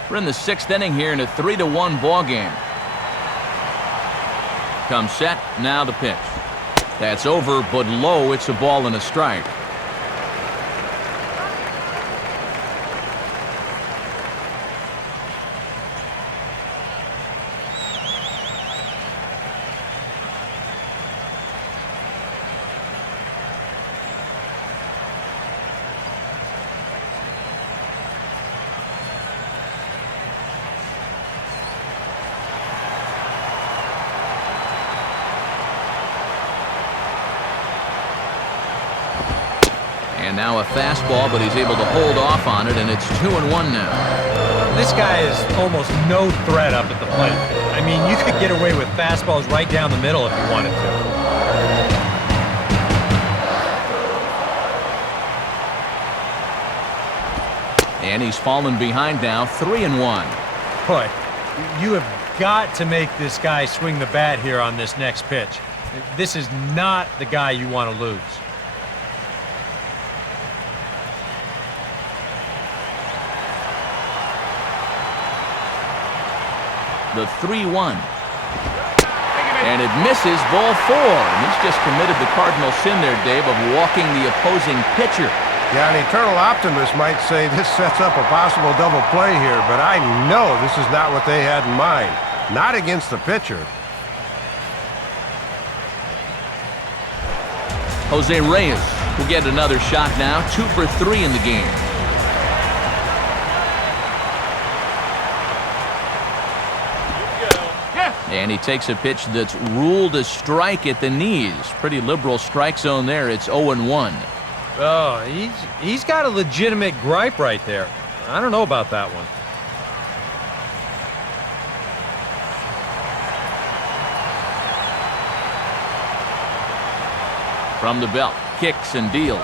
We're in the 6th inning here in a 3-1 ball game. Comes set, now the pitch. That's over, but low. It's a ball and a strike. And now a fastball, but he's able to hold off on it, and it's 2-1 now. This guy is almost no threat up at the plate. I mean, you could get away with fastballs right down the middle if you wanted to. And he's fallen behind now, 3-1. Boy, you have got to make this guy swing the bat here on this next pitch. This is not the guy you want to lose. The 3-1. And it misses, ball 4. And he's just committed the cardinal sin there, Dave, of walking the opposing pitcher. Yeah, an eternal optimist might say this sets up a possible double play here, but I know this is not what they had in mind. Not against the pitcher. Jose Reyes will get another shot now, 2 for 3 in the game. And he takes a pitch that's ruled a strike at the knees. Pretty liberal strike zone there. It's 0-1. Oh, he's got a legitimate gripe right there. I don't know about that one. From the belt, kicks and deals.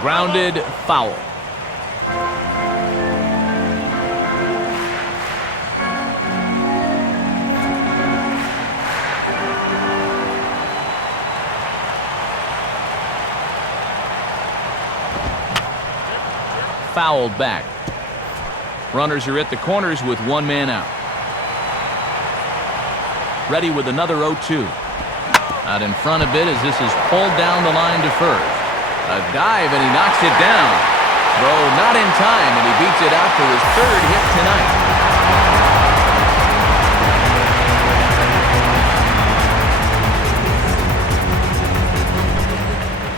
Grounded, foul. fouled back. Runners are at the corners with one man out. Ready with another 0-2. Out in front a bit as this is pulled down the line to first. A dive and he knocks it down. Throw not in time and he beats it out for his third hit tonight.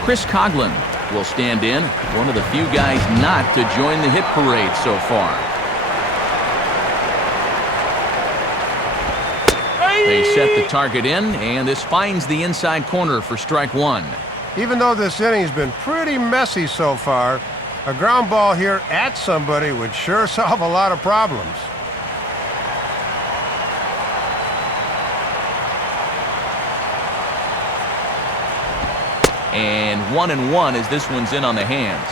Chris Coughlin will stand in, one of the few guys not to join the hit parade so far. They set the target in, and this finds the inside corner for strike one. Even though this inning's been pretty messy so far, a ground ball here at somebody would sure solve a lot of problems. And 1-1 as this one's in on the hands.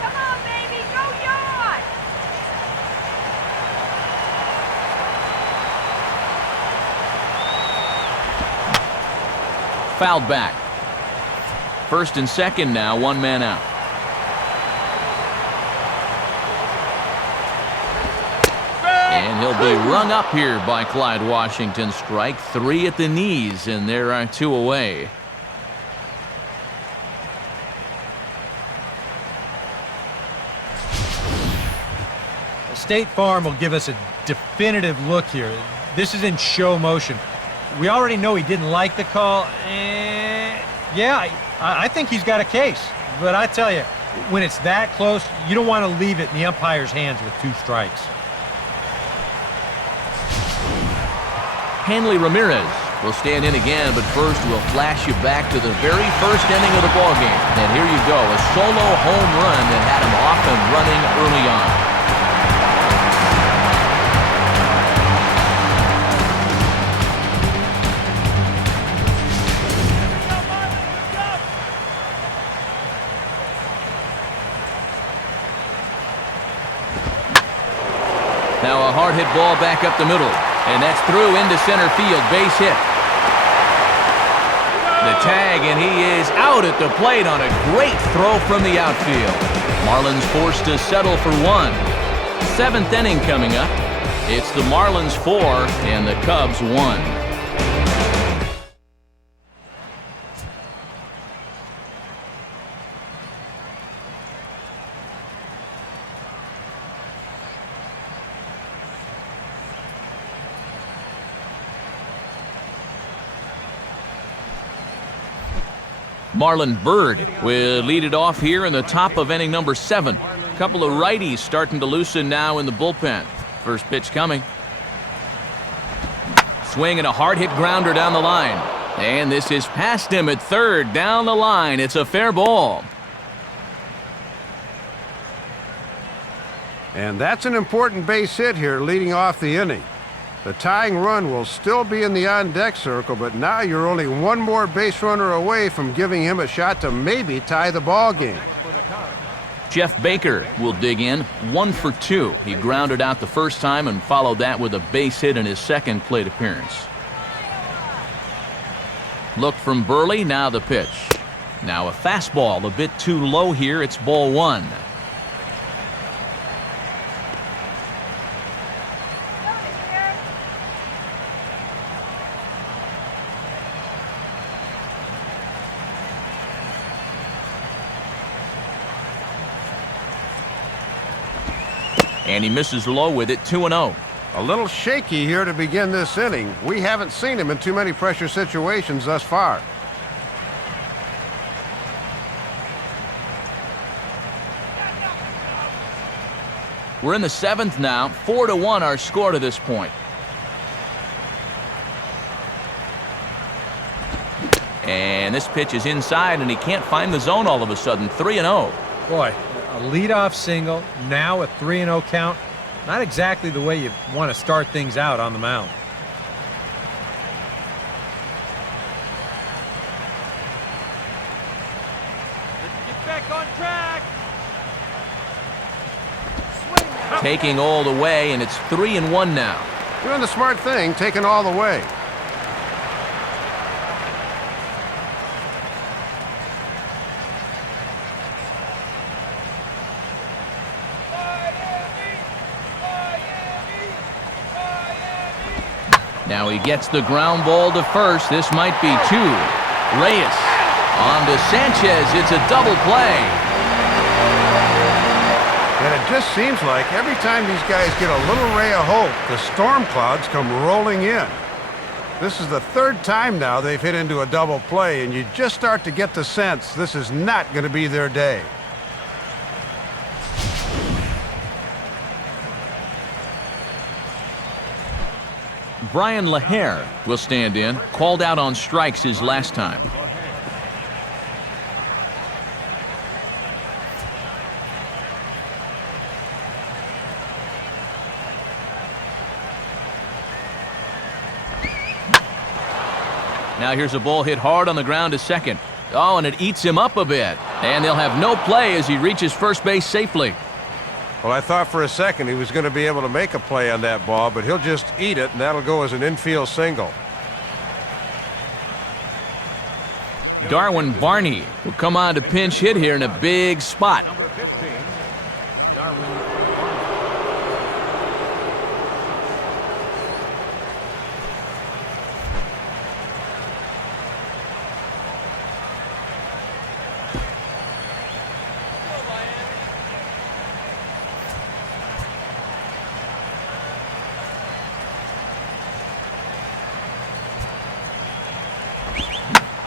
Come on, baby, go yard! Fouled back. First and second now, one man out. And he'll be rung up here by Clyde Washington. Strike three at the knees, and there are two away. State Farm will give us a definitive look here. This is in show motion. We already know he didn't like the call. Yeah, I think he's got a case. But I tell you, when it's that close, you don't want to leave it in the umpire's hands with two strikes. Hanley Ramirez will stand in again, but first we'll flash you back to the very first inning of the ballgame. And here you go, a solo home run that had him off and running early on. Now a hard hit ball back up the middle, and that's through into center field, base hit. The tag, and he is out at the plate on a great throw from the outfield. Marlins forced to settle for one. Seventh inning coming up. It's the Marlins 4 and the Cubs 1. Marlon Byrd will lead it off here in the top of inning number 7. A couple of righties starting to loosen now in the bullpen. First pitch coming. Swing and a hard hit grounder down the line. And this is past him at third down the line. It's a fair ball. And that's an important base hit here leading off the inning. The tying run will still be in the on-deck circle, but now you're only one more base runner away from giving him a shot to maybe tie the ball game. Jeff Baker will dig in, 1 for 2. He grounded out the first time and followed that with a base hit in his second plate appearance. Look from Burley, now the pitch. Now a fastball, a bit too low here. It's ball 1. And he misses low with it, 2-0. A little shaky here to begin this inning. We haven't seen him in too many pressure situations thus far. We're in the 7th now, 4-1 our score to this point. And this pitch is inside, and he can't find the zone all of a sudden, 3-0. Boy, a leadoff single, now a 3-0 count. Not exactly the way you want to start things out on the mound. Get back on track. Taking all the way, and it's 3-1 now. Doing the smart thing, taking all the way. Now he gets the ground ball to first. This might be two. Reyes on to Sanchez. It's a double play. And it just seems like every time these guys get a little ray of hope, the storm clouds come rolling in. This is the third time now they've hit into a double play, and you just start to get the sense this is not going to be their day. Brian LaHare will stand in. Called out on strikes his last time. Now here's a ball hit hard on the ground to second. Oh, and it eats him up a bit. And they'll have no play as he reaches first base safely. Well, I thought for a second he was going to be able to make a play on that ball, but he'll just eat it, and that'll go as an infield single. Darwin Barney will come on to pinch hit here in a big spot. Number 15, Darwin.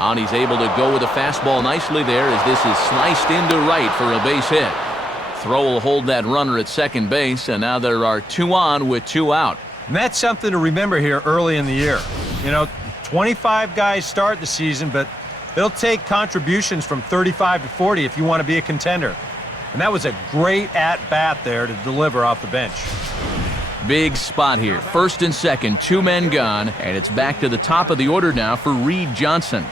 And he's able to go with a fastball nicely there as this is sliced into right for a base hit. Throw will hold that runner at second base, and now there are two on with two out. And that's something to remember here early in the year. You know, 25 guys start the season, but they'll take contributions from 35 to 40 if you want to be a contender. And that was a great at-bat there to deliver off the bench. Big spot here. First and second, two men gone, and it's back to the top of the order now for Reed Johnson.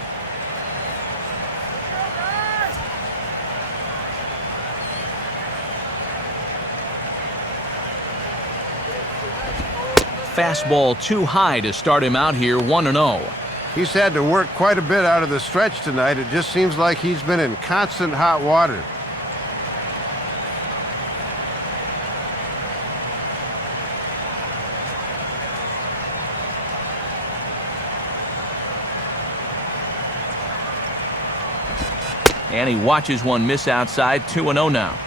Fastball too high to start him out here, 1-0. He's had to work quite a bit out of the stretch tonight. It just seems like he's been in constant hot water. And he watches one miss outside, 2-0 now.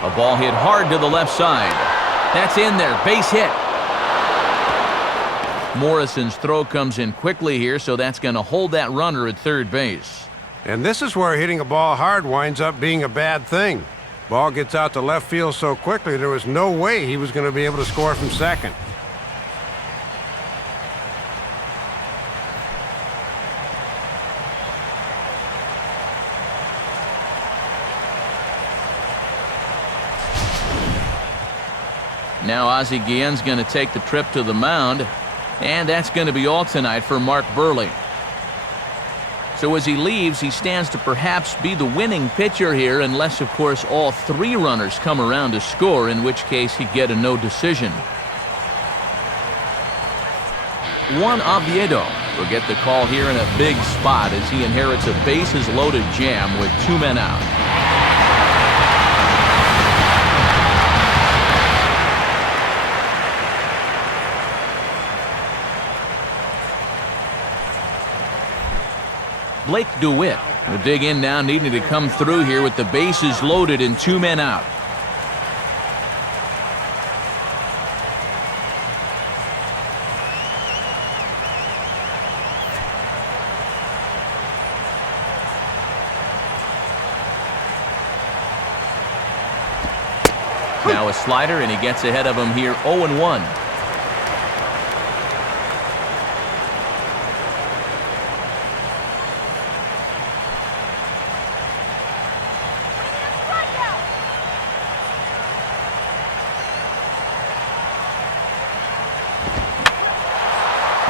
A ball hit hard to the left side. That's in there, base hit. Morrison's throw comes in quickly here, so that's going to hold that runner at third base. And this is where hitting a ball hard winds up being a bad thing. Ball gets out to left field so quickly there was no way he was going to be able to score from second. Now Ozzie Guillen's going to take the trip to the mound, and that's going to be all tonight for Mark Burley. So as he leaves, he stands to perhaps be the winning pitcher here, unless, of course, all three runners come around to score, in which case he'd get a no decision. Juan Oviedo will get the call here in a big spot as he inherits a bases-loaded jam with two men out. Blake DeWitt will dig in now, needing to come through here with the bases loaded and two men out. Now a slider, and he gets ahead of him here, 0-1.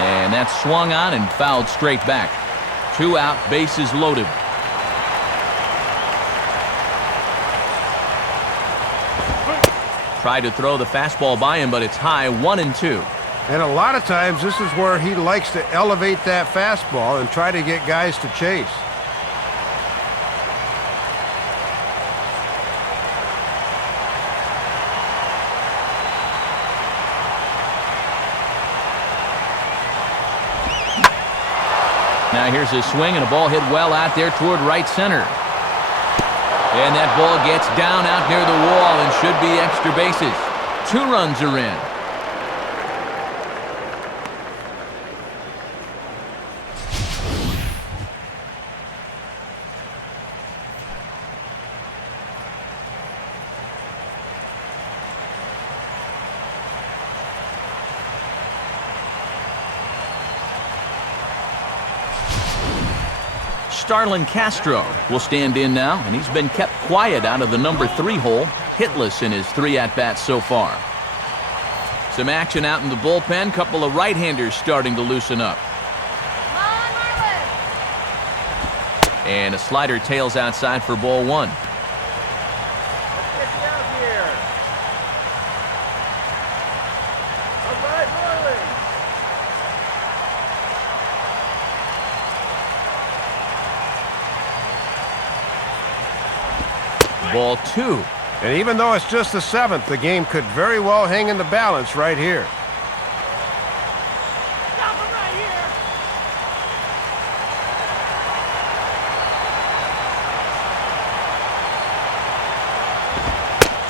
And that's swung on and fouled straight back. Two out, bases loaded. Tried to throw the fastball by him, but it's high, 1-2. And a lot of times, this is where he likes to elevate that fastball and try to get guys to chase. Now here's his swing, and a ball hit well out there toward right center. And that ball gets down out near the wall and should be extra bases. 2 runs are in. Starlin Castro will stand in now, and he's been kept quiet out of the number 3 hole, hitless in his 3 at-bats so far. Some action out in the bullpen, couple of right-handers starting to loosen up. Come on, Marlins! And a slider tails outside for ball 1. Ball 2. And even though it's just the 7th, the game could very well hang in the balance right here. Stop him right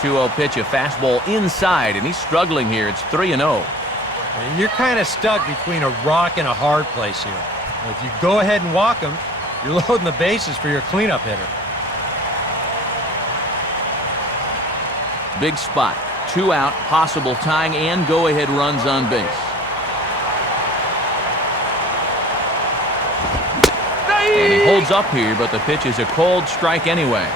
here! 2-0 pitch, a fastball inside, and he's struggling here. It's 3-0. And you're kind of stuck between a rock and a hard place here. If you go ahead and walk him, you're loading the bases for your cleanup hitter. Big spot. 2 out, possible tying and go-ahead runs on base. And he holds up here, but the pitch is a cold strike anyway.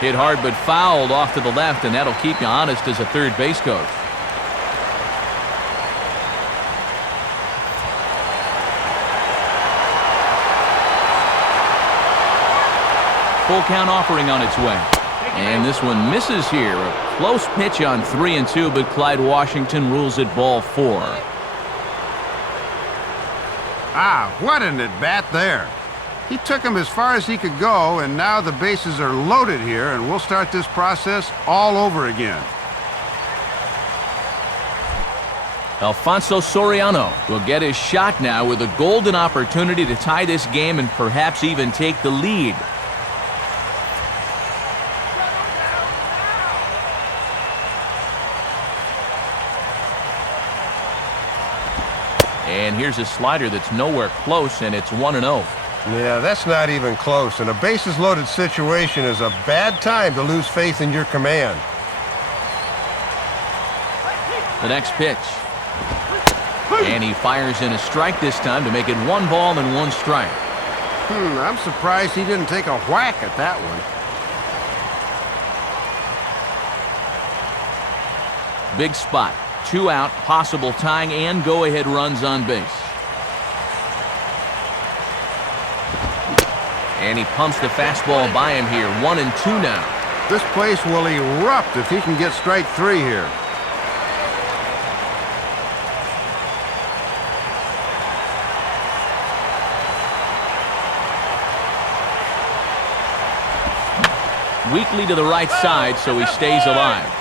Hit hard but fouled off to the left, and that'll keep you honest as a third base coach. Full count offering on its way. And this one misses here. A close pitch on 3-2, but Clyde Washington rules it ball 4. Ah, what an at-bat there. He took him as far as he could go, and now the bases are loaded here, and we'll start this process all over again. Alfonso Soriano will get his shot now with a golden opportunity to tie this game and perhaps even take the lead. And here's a slider that's nowhere close, and it's 1-0. Yeah, that's not even close. In a bases-loaded situation is a bad time to lose faith in your command. The next pitch. And he fires in a strike this time to make it 1 ball and 1 strike. I'm surprised he didn't take a whack at that one. Big spot. 2 out, possible tying and go-ahead runs on base. And he pumps the fastball by him here. 1-2 now. This place will erupt if he can get strike 3 here. Weakly to the right side, so he stays alive.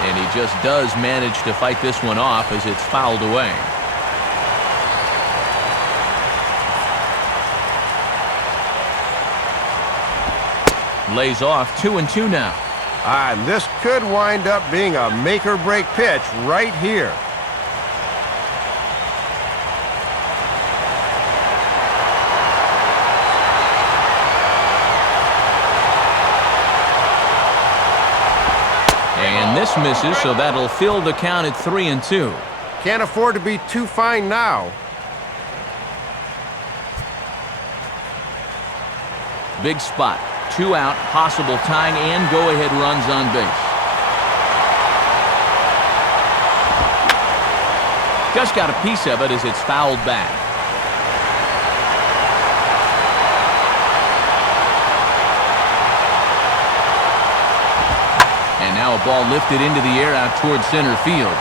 And he just does manage to fight this one off as it's fouled away. Lays off. 2-2 now. And this could wind up being a make-or-break pitch right here. And this misses, so that'll fill the count at 3-2. Can't afford to be too fine now. Big spot. 2 out, possible tying and go-ahead runs on base. Just got a piece of it as it's fouled back. And now a ball lifted into the air out towards center field.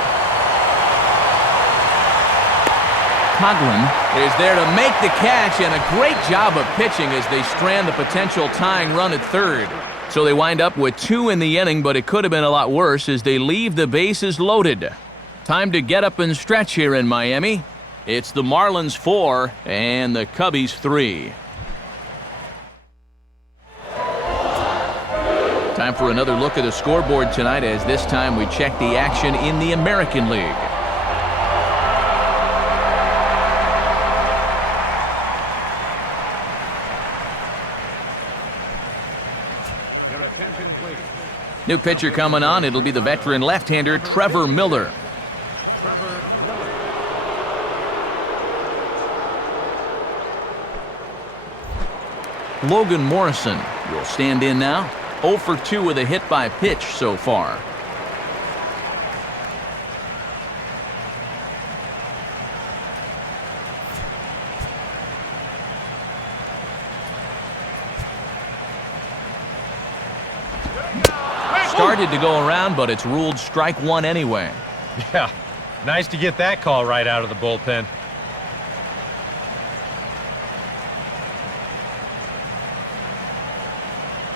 Coughlin is there to make the catch, and a great job of pitching as they strand the potential tying run at third. So they wind up with 2 in the inning, but it could have been a lot worse as they leave the bases loaded. Time to get up and stretch here in Miami. It's the Marlins 4 and the Cubbies 3. Time for another look at the scoreboard tonight, as this time we check the action in the American League. New pitcher coming on. It'll be the veteran left-hander Trevor Miller. Logan Morrison will stand in now. 0 for 2 with a hit by pitch so far. Started to go around, but it's ruled strike 1 anyway. Yeah, nice to get that call right out of the bullpen.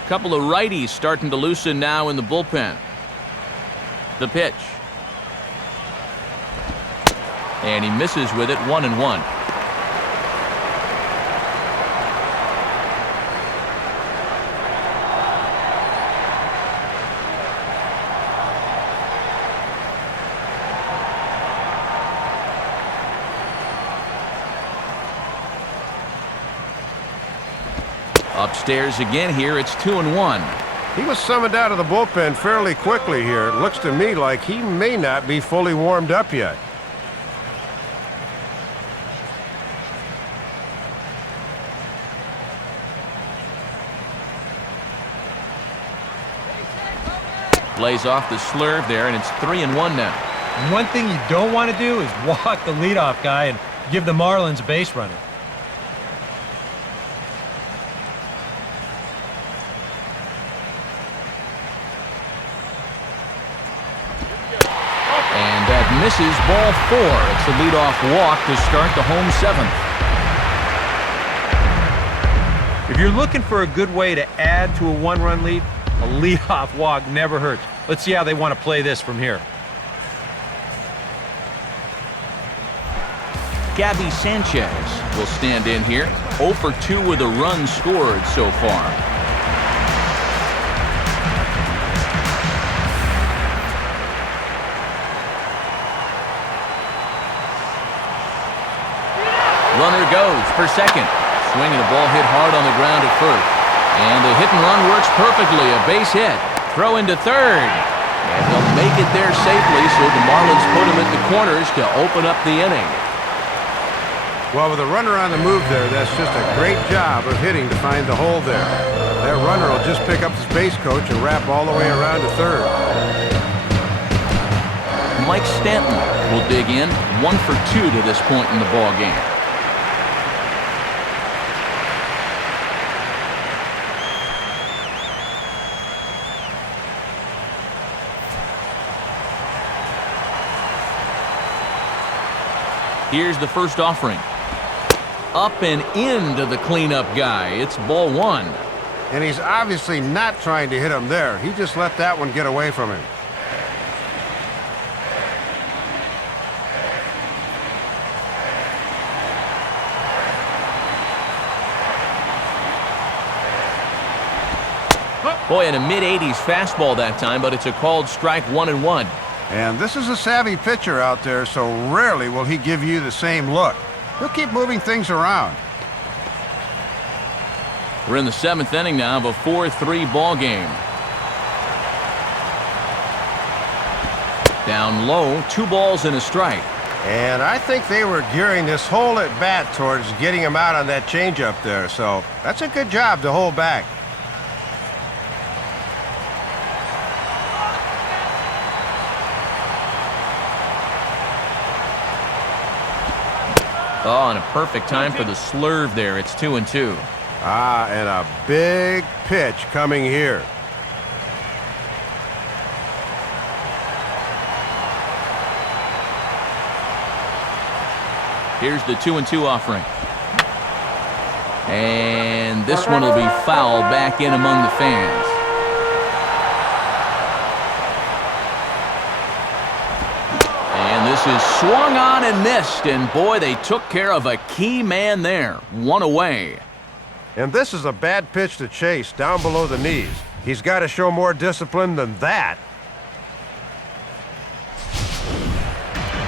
Couple of righties starting to loosen now in the bullpen. The pitch. And he misses with it, 1-1. Upstairs again here, it's 2-1. He was summoned out of the bullpen fairly quickly here. It looks to me like he may not be fully warmed up yet. Plays off the slurve there, and it's 3-1 now. One thing you don't want to do is walk the leadoff guy and give the Marlins a base runner. And that misses, ball 4. It's a leadoff walk to start the home 7th. If you're looking for a good way to add to a 1-run lead, a leadoff walk never hurts. Let's see how they want to play this from here. Gabby Sanchez will stand in here. 0 for 2 with a run scored so far. Runner goes for second. Swinging the ball hit hard on the ground at first. And the hit and run works perfectly. A base hit. Throw into third. And they'll make it there safely, so the Marlins put him at the corners to open up the inning. Well, with a runner on the move there, that's just a great job of hitting to find the hole there. That runner will just pick up his base coach and wrap all the way around to third. Mike Stanton will dig in. 1 for 2 to this point in the ball game. Here's the first offering. Up and into the cleanup guy. It's ball 1. And he's obviously not trying to hit him there. He just let that one get away from him. Boy, in a mid-80s fastball that time, but it's a called strike, 1-1. And this is a savvy pitcher out there, so rarely will he give you the same look. He'll keep moving things around. We're in the 7th inning now of a 4-3 ball game. Down low, 2 balls and a strike. And I think they were gearing this whole at bat towards getting him out on that changeup there. So that's a good job to hold back. Oh, and a perfect time for the slurve there. It's 2-2. Ah, and a big pitch coming here. Here's the 2-2 offering. And this one will be foul back in among the fans. And this is swung on and missed. And boy, they took care of a key man there. 1 away. And this is a bad pitch to Chase down below the knees. He's got to show more discipline than that.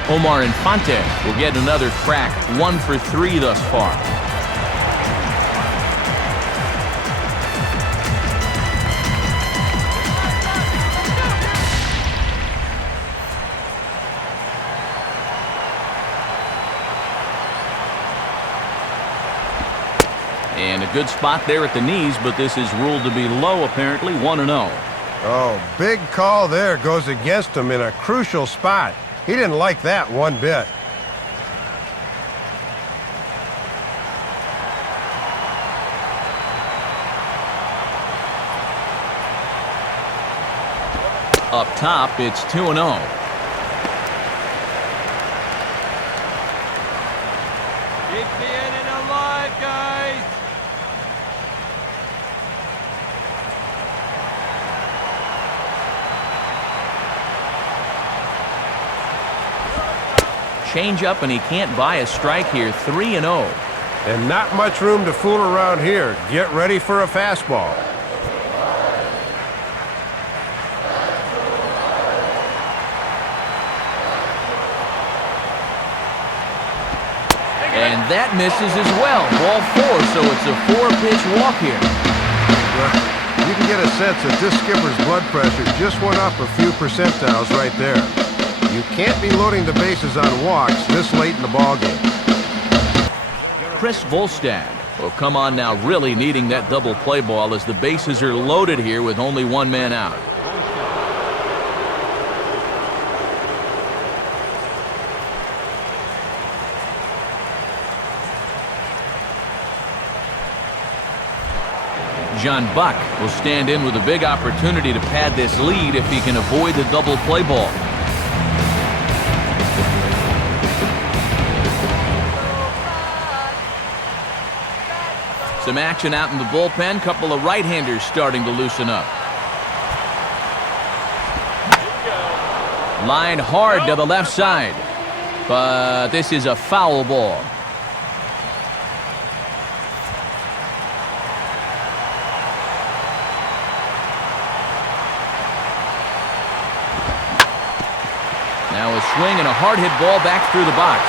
Omar Infante will get another crack. 1 for 3 thus far. And a good spot there at the knees, but this is ruled to be low, apparently. 1-0. Oh, big call there goes against him in a crucial spot. He didn't like that one bit. Up top, it's 2-0. Keep the inning alive, guys. Change up, and he can't buy a strike here. 3-0. And not much room to fool around here. Get ready for a fastball. And that misses as well. Ball 4, so it's a 4-pitch walk here. You can get a sense that this skipper's blood pressure just went up a few percentiles right there. You can't be loading the bases on walks this late in the ballgame. Chris Volstad will come on now, really needing that double play ball as the bases are loaded here with only 1 man out. John Buck will stand in with a big opportunity to pad this lead if he can avoid the double play ball. Some action out in the bullpen. Couple of right-handers starting to loosen up. Line hard to the left side. But this is a foul ball. Now a swing and a hard-hit ball back through the box.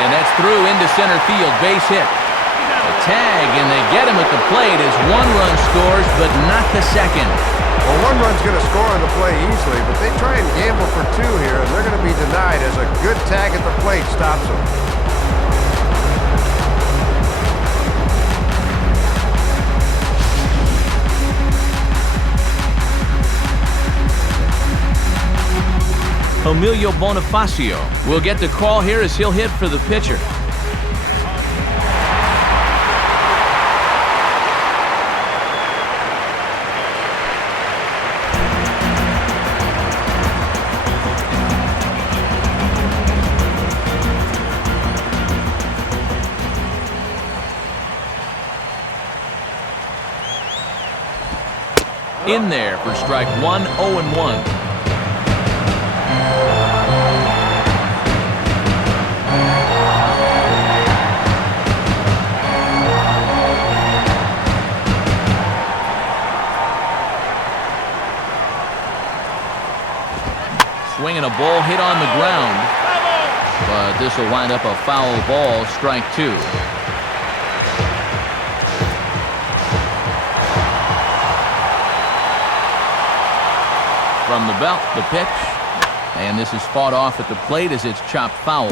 And that's through into center field. Base hit. Tag, and they get him at the plate as 1 run scores, but not the second. Well, 1 run's going to score on the play easily, but they try and gamble for 2 here, and they're going to be denied as a good tag at the plate stops them. Emilio Bonifacio will get the call here as he'll hit for the pitcher. In there for strike 1, 0-1. Swinging a ball hit on the ground, but this will wind up a foul ball, strike 2. From the belt, the pitch. And this is fought off at the plate as it's chopped foul.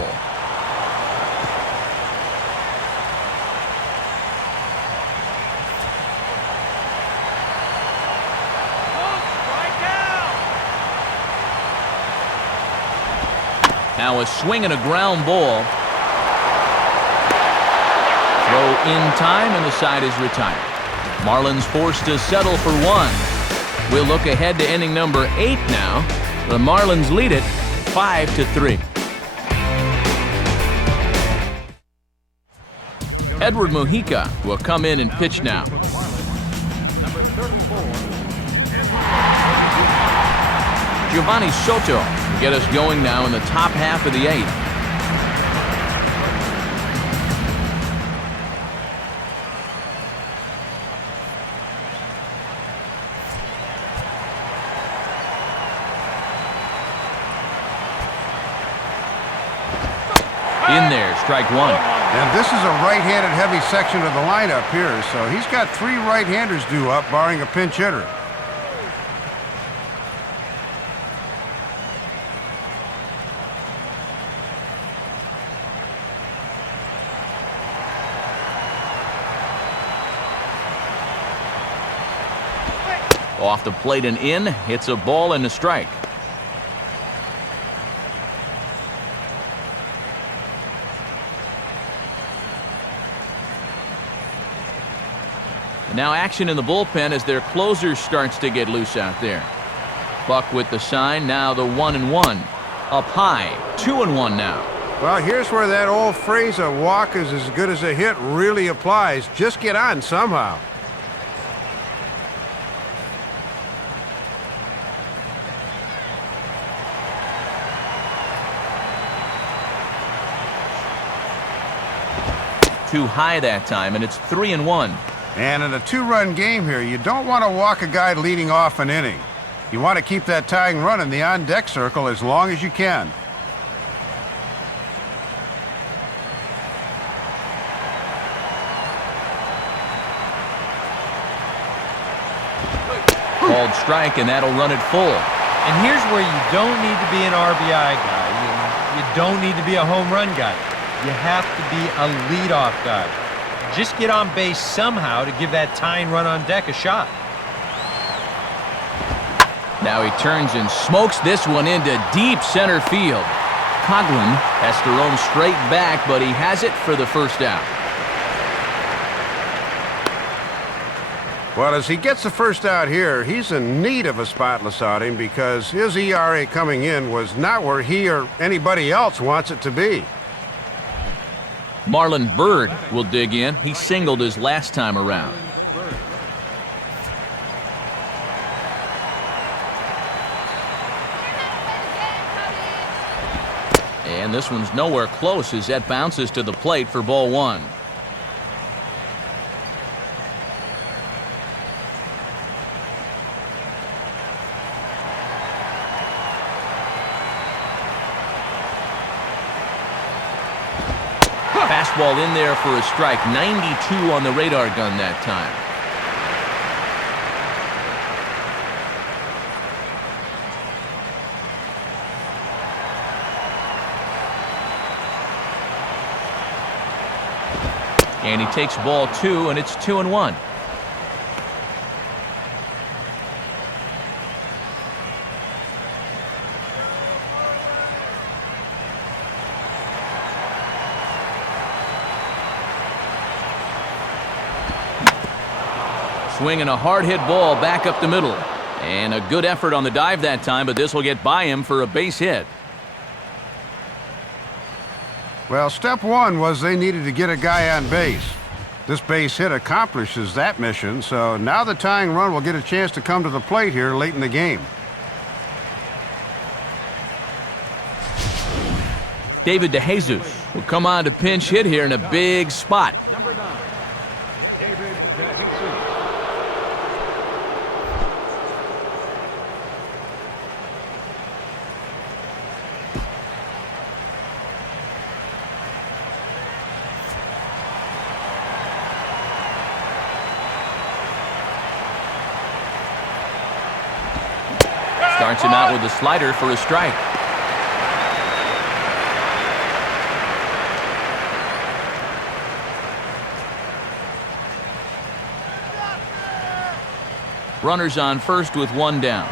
Now a swing and a ground ball. Throw in time, and the side is retired. Marlins forced to settle for one. We'll look ahead to inning number 8 now. The Marlins lead it 5-3. Edward Mujica will come in and pitch now. Giovanni Soto will get us going now in the top half of the 8th. In there, strike one. And this is a right-handed heavy section of the lineup here, so he's got 3 right-handers due up, barring a pinch hitter. Off the plate and in, hits a ball and a strike. Now action in the bullpen as their closer starts to get loose out there. Buck with the sign, now the 1-1. Up high, 2-1 now. Well, here's where that old phrase, a walk is as good as a hit, really applies. Just get on somehow. Too high that time, and it's 3-1. And in a 2-run game here, you don't want to walk a guy leading off an inning. You want to keep that tying run in the on-deck circle as long as you can. Called strike, and that'll run it full. And here's where you don't need to be an RBI guy. You don't need to be a home run guy. You have to be a leadoff guy. Just get on base somehow to give that tying run on deck a shot. Now he turns and smokes this one into deep center field. Coughlin has to roam straight back, but he has it for the first out. Well, as he gets the first out here, he's in need of a spotless outing because his ERA coming in was not where he or anybody else wants it to be. Marlon Byrd will dig in. He singled his last time around. And this one's nowhere close as that bounces to the plate for ball 1. Fastball in there for a strike. 92 on the radar gun that time. And he takes ball 2, and it's 2-1. Swinging a hard-hit ball back up the middle. And a good effort on the dive that time, but this will get by him for a base hit. Well, step 1 was they needed to get a guy on base. This base hit accomplishes that mission, so now the tying run will get a chance to come to the plate here late in the game. David DeJesus will come on to pinch hit here in a big spot. Number 9, David DeJesus. Starts him out with a slider for a strike. Runners on first with one down.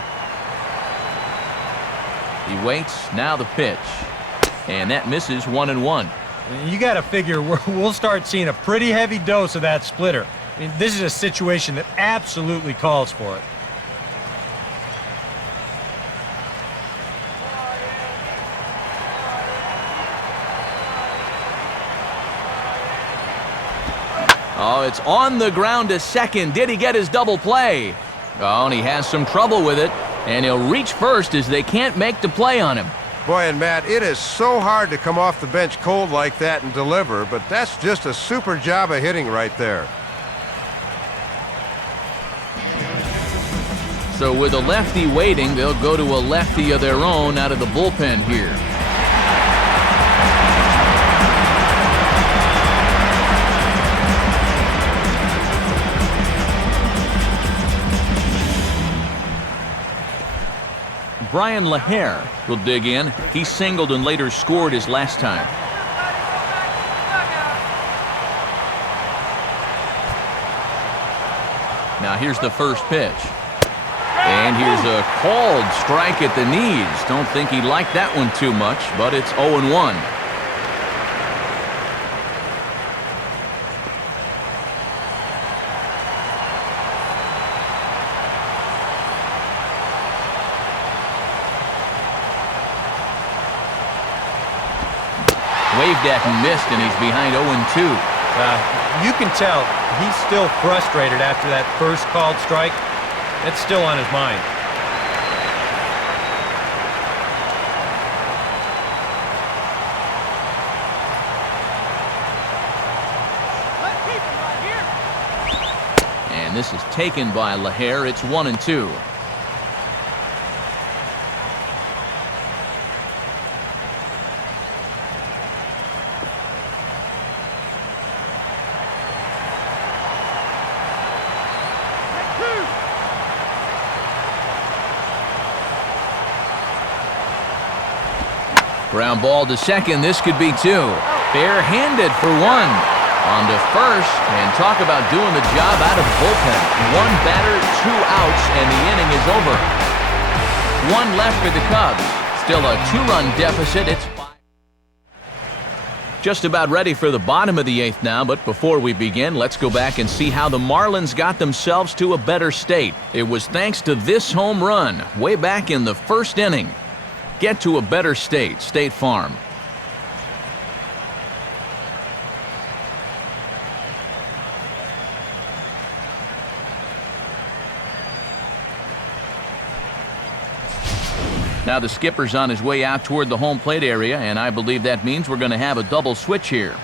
He waits, now the pitch. And that misses 1-1. You got to figure we'll start seeing a pretty heavy dose of that splitter. I mean, this is a situation that absolutely calls for it. Oh, it's on the ground to second. Did he get his double play? Oh, and he has some trouble with it. And he'll reach first as they can't make the play on him. Boy, and Matt, it is so hard to come off the bench cold like that and deliver, but that's just a super job of hitting right there. So with a lefty waiting, they'll go to a lefty of their own out of the bullpen here. Brian LaHare will dig in. He singled and later scored his last time. Now here's the first pitch. And here's a called strike at the knees. Don't think he liked that one too much, but it's 0-1. Waved at and missed, and he's behind 0-2. You can tell he's still frustrated after that first called strike. That's still on his mind. And this is taken by LaHare. It's 1-2. Ground ball to second. This could be two. Bare-handed for one. On to first. And talk about doing the job out of the bullpen. One batter, 2 outs, and the inning is over. One left for the Cubs. Still a 2-run deficit. It's 5. Just about ready for the bottom of the 8th now, but before we begin, let's go back and see how the Marlins got themselves to a better state. It was thanks to this home run way back in the first inning. Get to a better state, State Farm. Now the skipper's on his way out toward the home plate area, and I believe that means we're going to have a double switch here.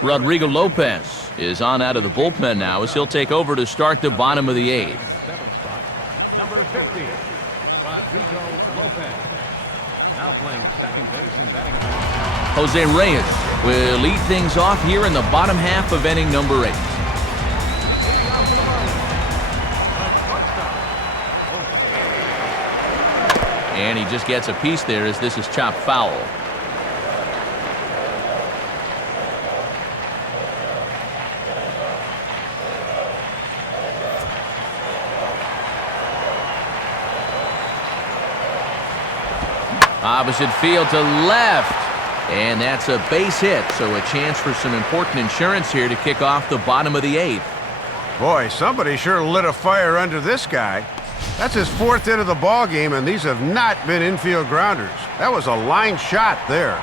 Rodrigo Lopez is on out of the bullpen now as he'll take over to start the bottom of the 8th. Number 50, Rodrigo Lopez. Now playing second base and batting. Jose Reyes will lead things off here in the bottom half of inning number 8. And he just gets a piece there as this is chopped foul. Opposite field to left. And that's a base hit, so a chance for some important insurance here to kick off the bottom of the 8th. Boy, somebody sure lit a fire under this guy. That's his 4th hit of the ball game, and these have not been infield grounders. That was a line shot there.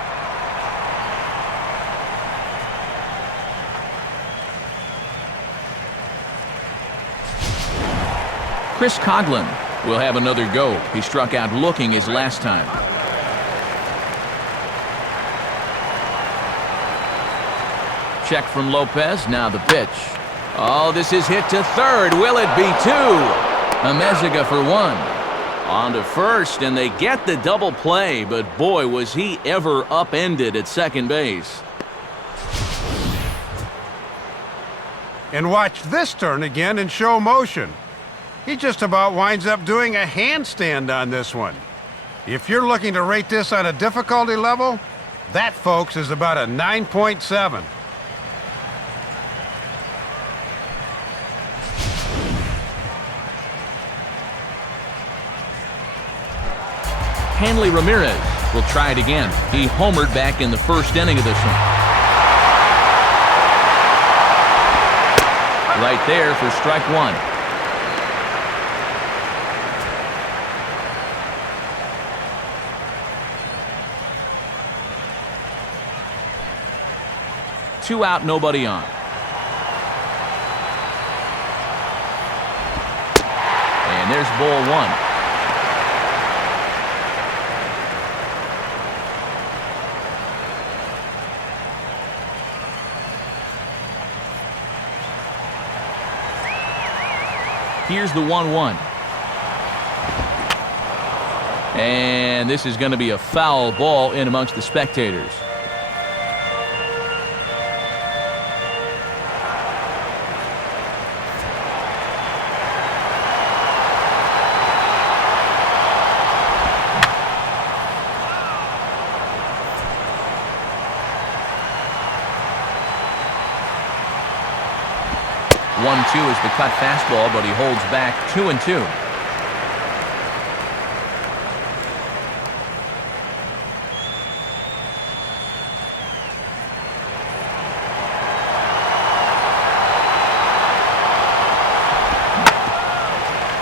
Chris Coghlan will have another go. He struck out looking his last time. Check from Lopez. Now the pitch. Oh, this is hit to third. Will it be 2? Amezaga for 1. On to first, and they get the double play, but boy, was he ever upended at second base. And watch this turn again in show motion. He just about winds up doing a handstand on this one. If you're looking to rate this on a difficulty level, That, folks, is about a 9.7. Hanley Ramirez will try it again. He homered back in the first inning of this one. Right there for strike one. Two out, nobody on. And there's ball one. Here's the 1-1. And this is going to be a foul ball in amongst the spectators. One-two is the cut fastball, but he holds back 2-2.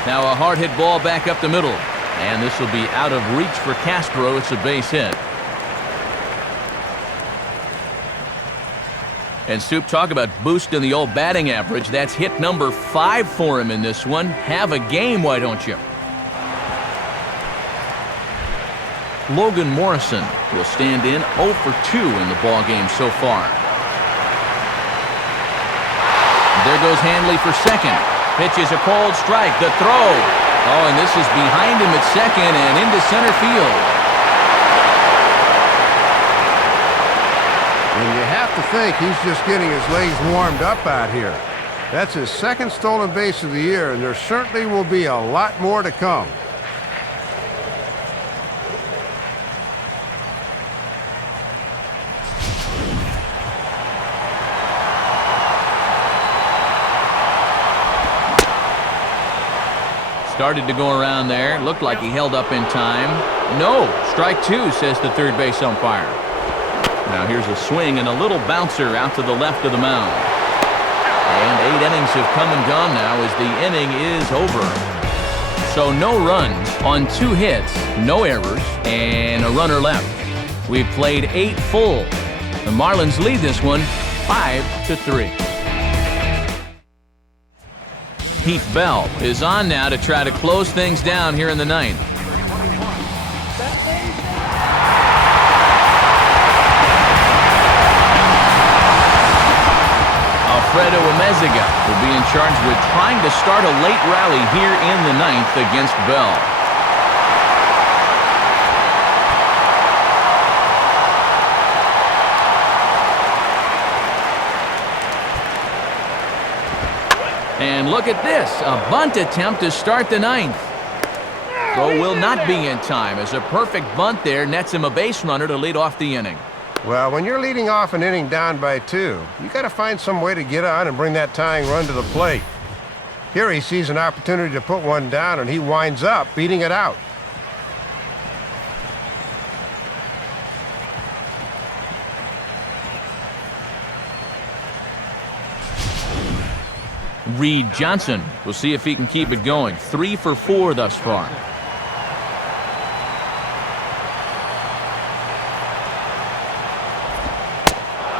Now a hard hit ball back up the middle, and this will be out of reach for Castro. It's a base hit. And Soup, talk about boosting the old batting average. That's hit number 5 for him in this one. Have a game, why don't you? Logan Morrison will stand in 0 for 2 in the ballgame so far. There goes Hanley for second. Pitch is a cold strike. The throw. Oh, and this is behind him at second and into center field. And you have to think he's just getting his legs warmed up out here. That's his second stolen base of the year, and there certainly will be a lot more to come. Started to go around there. Looked like he held up in time. No, strike 2, says the third base umpire. Now here's a swing and a little bouncer out to the left of the mound. And 8 innings have come and gone now as the inning is over. So no runs on 2 hits, no errors, and a runner left. We've played 8 full. The Marlins lead this one 5-3. Heath Bell is on now to try to close things down here in the 9th. Alfredo Amezaga will be in charge with trying to start a late rally here in the 9th against Bell. And look at this, a bunt attempt to start the 9th. Throw will not be in time as a perfect bunt there nets him a base runner to lead off the inning. Well, when you're leading off an inning down by 2, you got to find some way to get on and bring that tying run to the plate. Here he sees an opportunity to put one down, and he winds up beating it out. Reed Johnson. We'll see if he can keep it going. 3 for 4 thus far.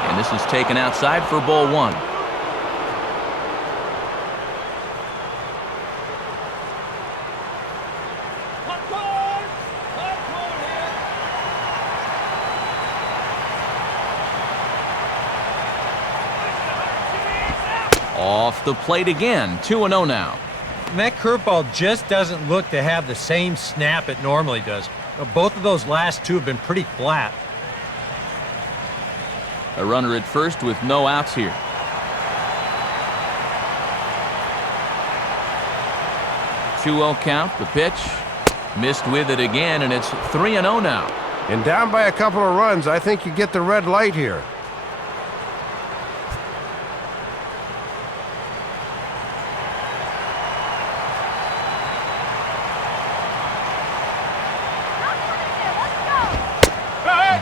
And this is taken outside for ball 1. Off the plate again, 2-0 now. And that curveball just doesn't look to have the same snap it normally does. Both of those last 2 have been pretty flat. A runner at first with no outs here. Two 2-0 count, the pitch. Missed with it again, and it's 3-0 now. And down by a couple of runs, I think you get the red light here.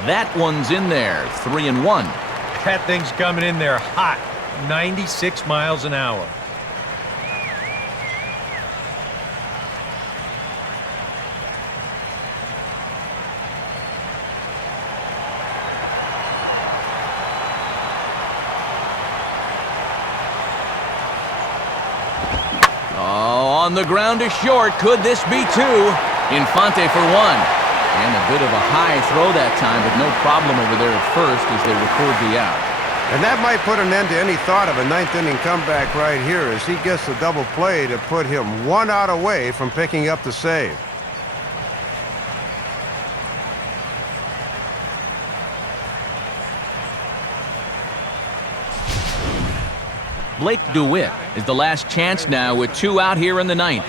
That one's in there, 3-1. That thing's coming in there hot, 96 miles an hour. Oh, on the ground to short. Could this be two? Infante for one. And a bit of a high throw that time, but no problem over there at first as they record the out. And that might put an end to any thought of a ninth-inning comeback right here as he gets the double play to put him 1 out away from picking up the save. Blake DeWitt is the last chance now with 2 out here in the ninth.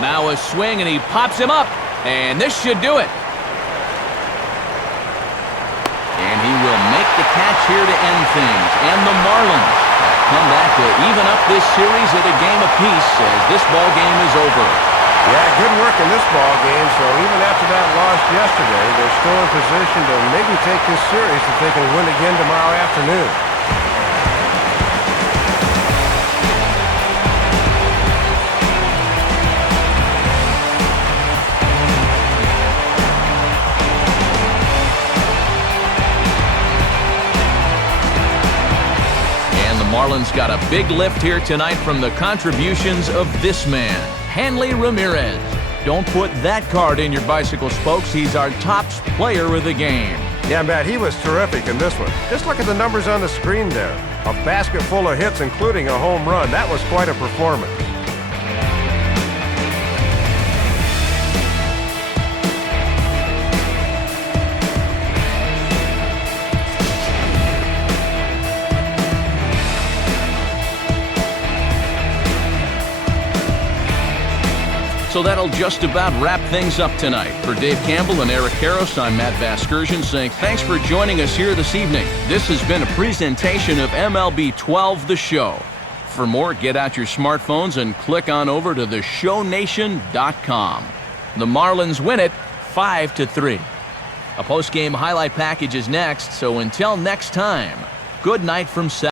Now a swing, and he pops him up, and this should do it. And he will make the catch here to end things. And the Marlins come back to even up this series at a game apiece as this ball game is over. Yeah, good work in this ball game, so even after that loss yesterday, they're still in position to maybe take this series if they can win again tomorrow afternoon. Marlins got a big lift here tonight from the contributions of this man, Hanley Ramirez. Don't put that card in your bicycle spokes. He's our top player of the game. Yeah, Matt, he was terrific in this one. Just look at the numbers on the screen there. A basket full of hits, including a home run. That was quite a performance. So that'll just about wrap things up tonight. For Dave Campbell and Eric Karros, I'm Matt Vasgersian saying thanks for joining us here this evening. This has been a presentation of MLB 12 The Show. For more, get out your smartphones and click on over to theshownation.com. The Marlins win it 5-3. A post-game highlight package is next, so until next time, good night from 7.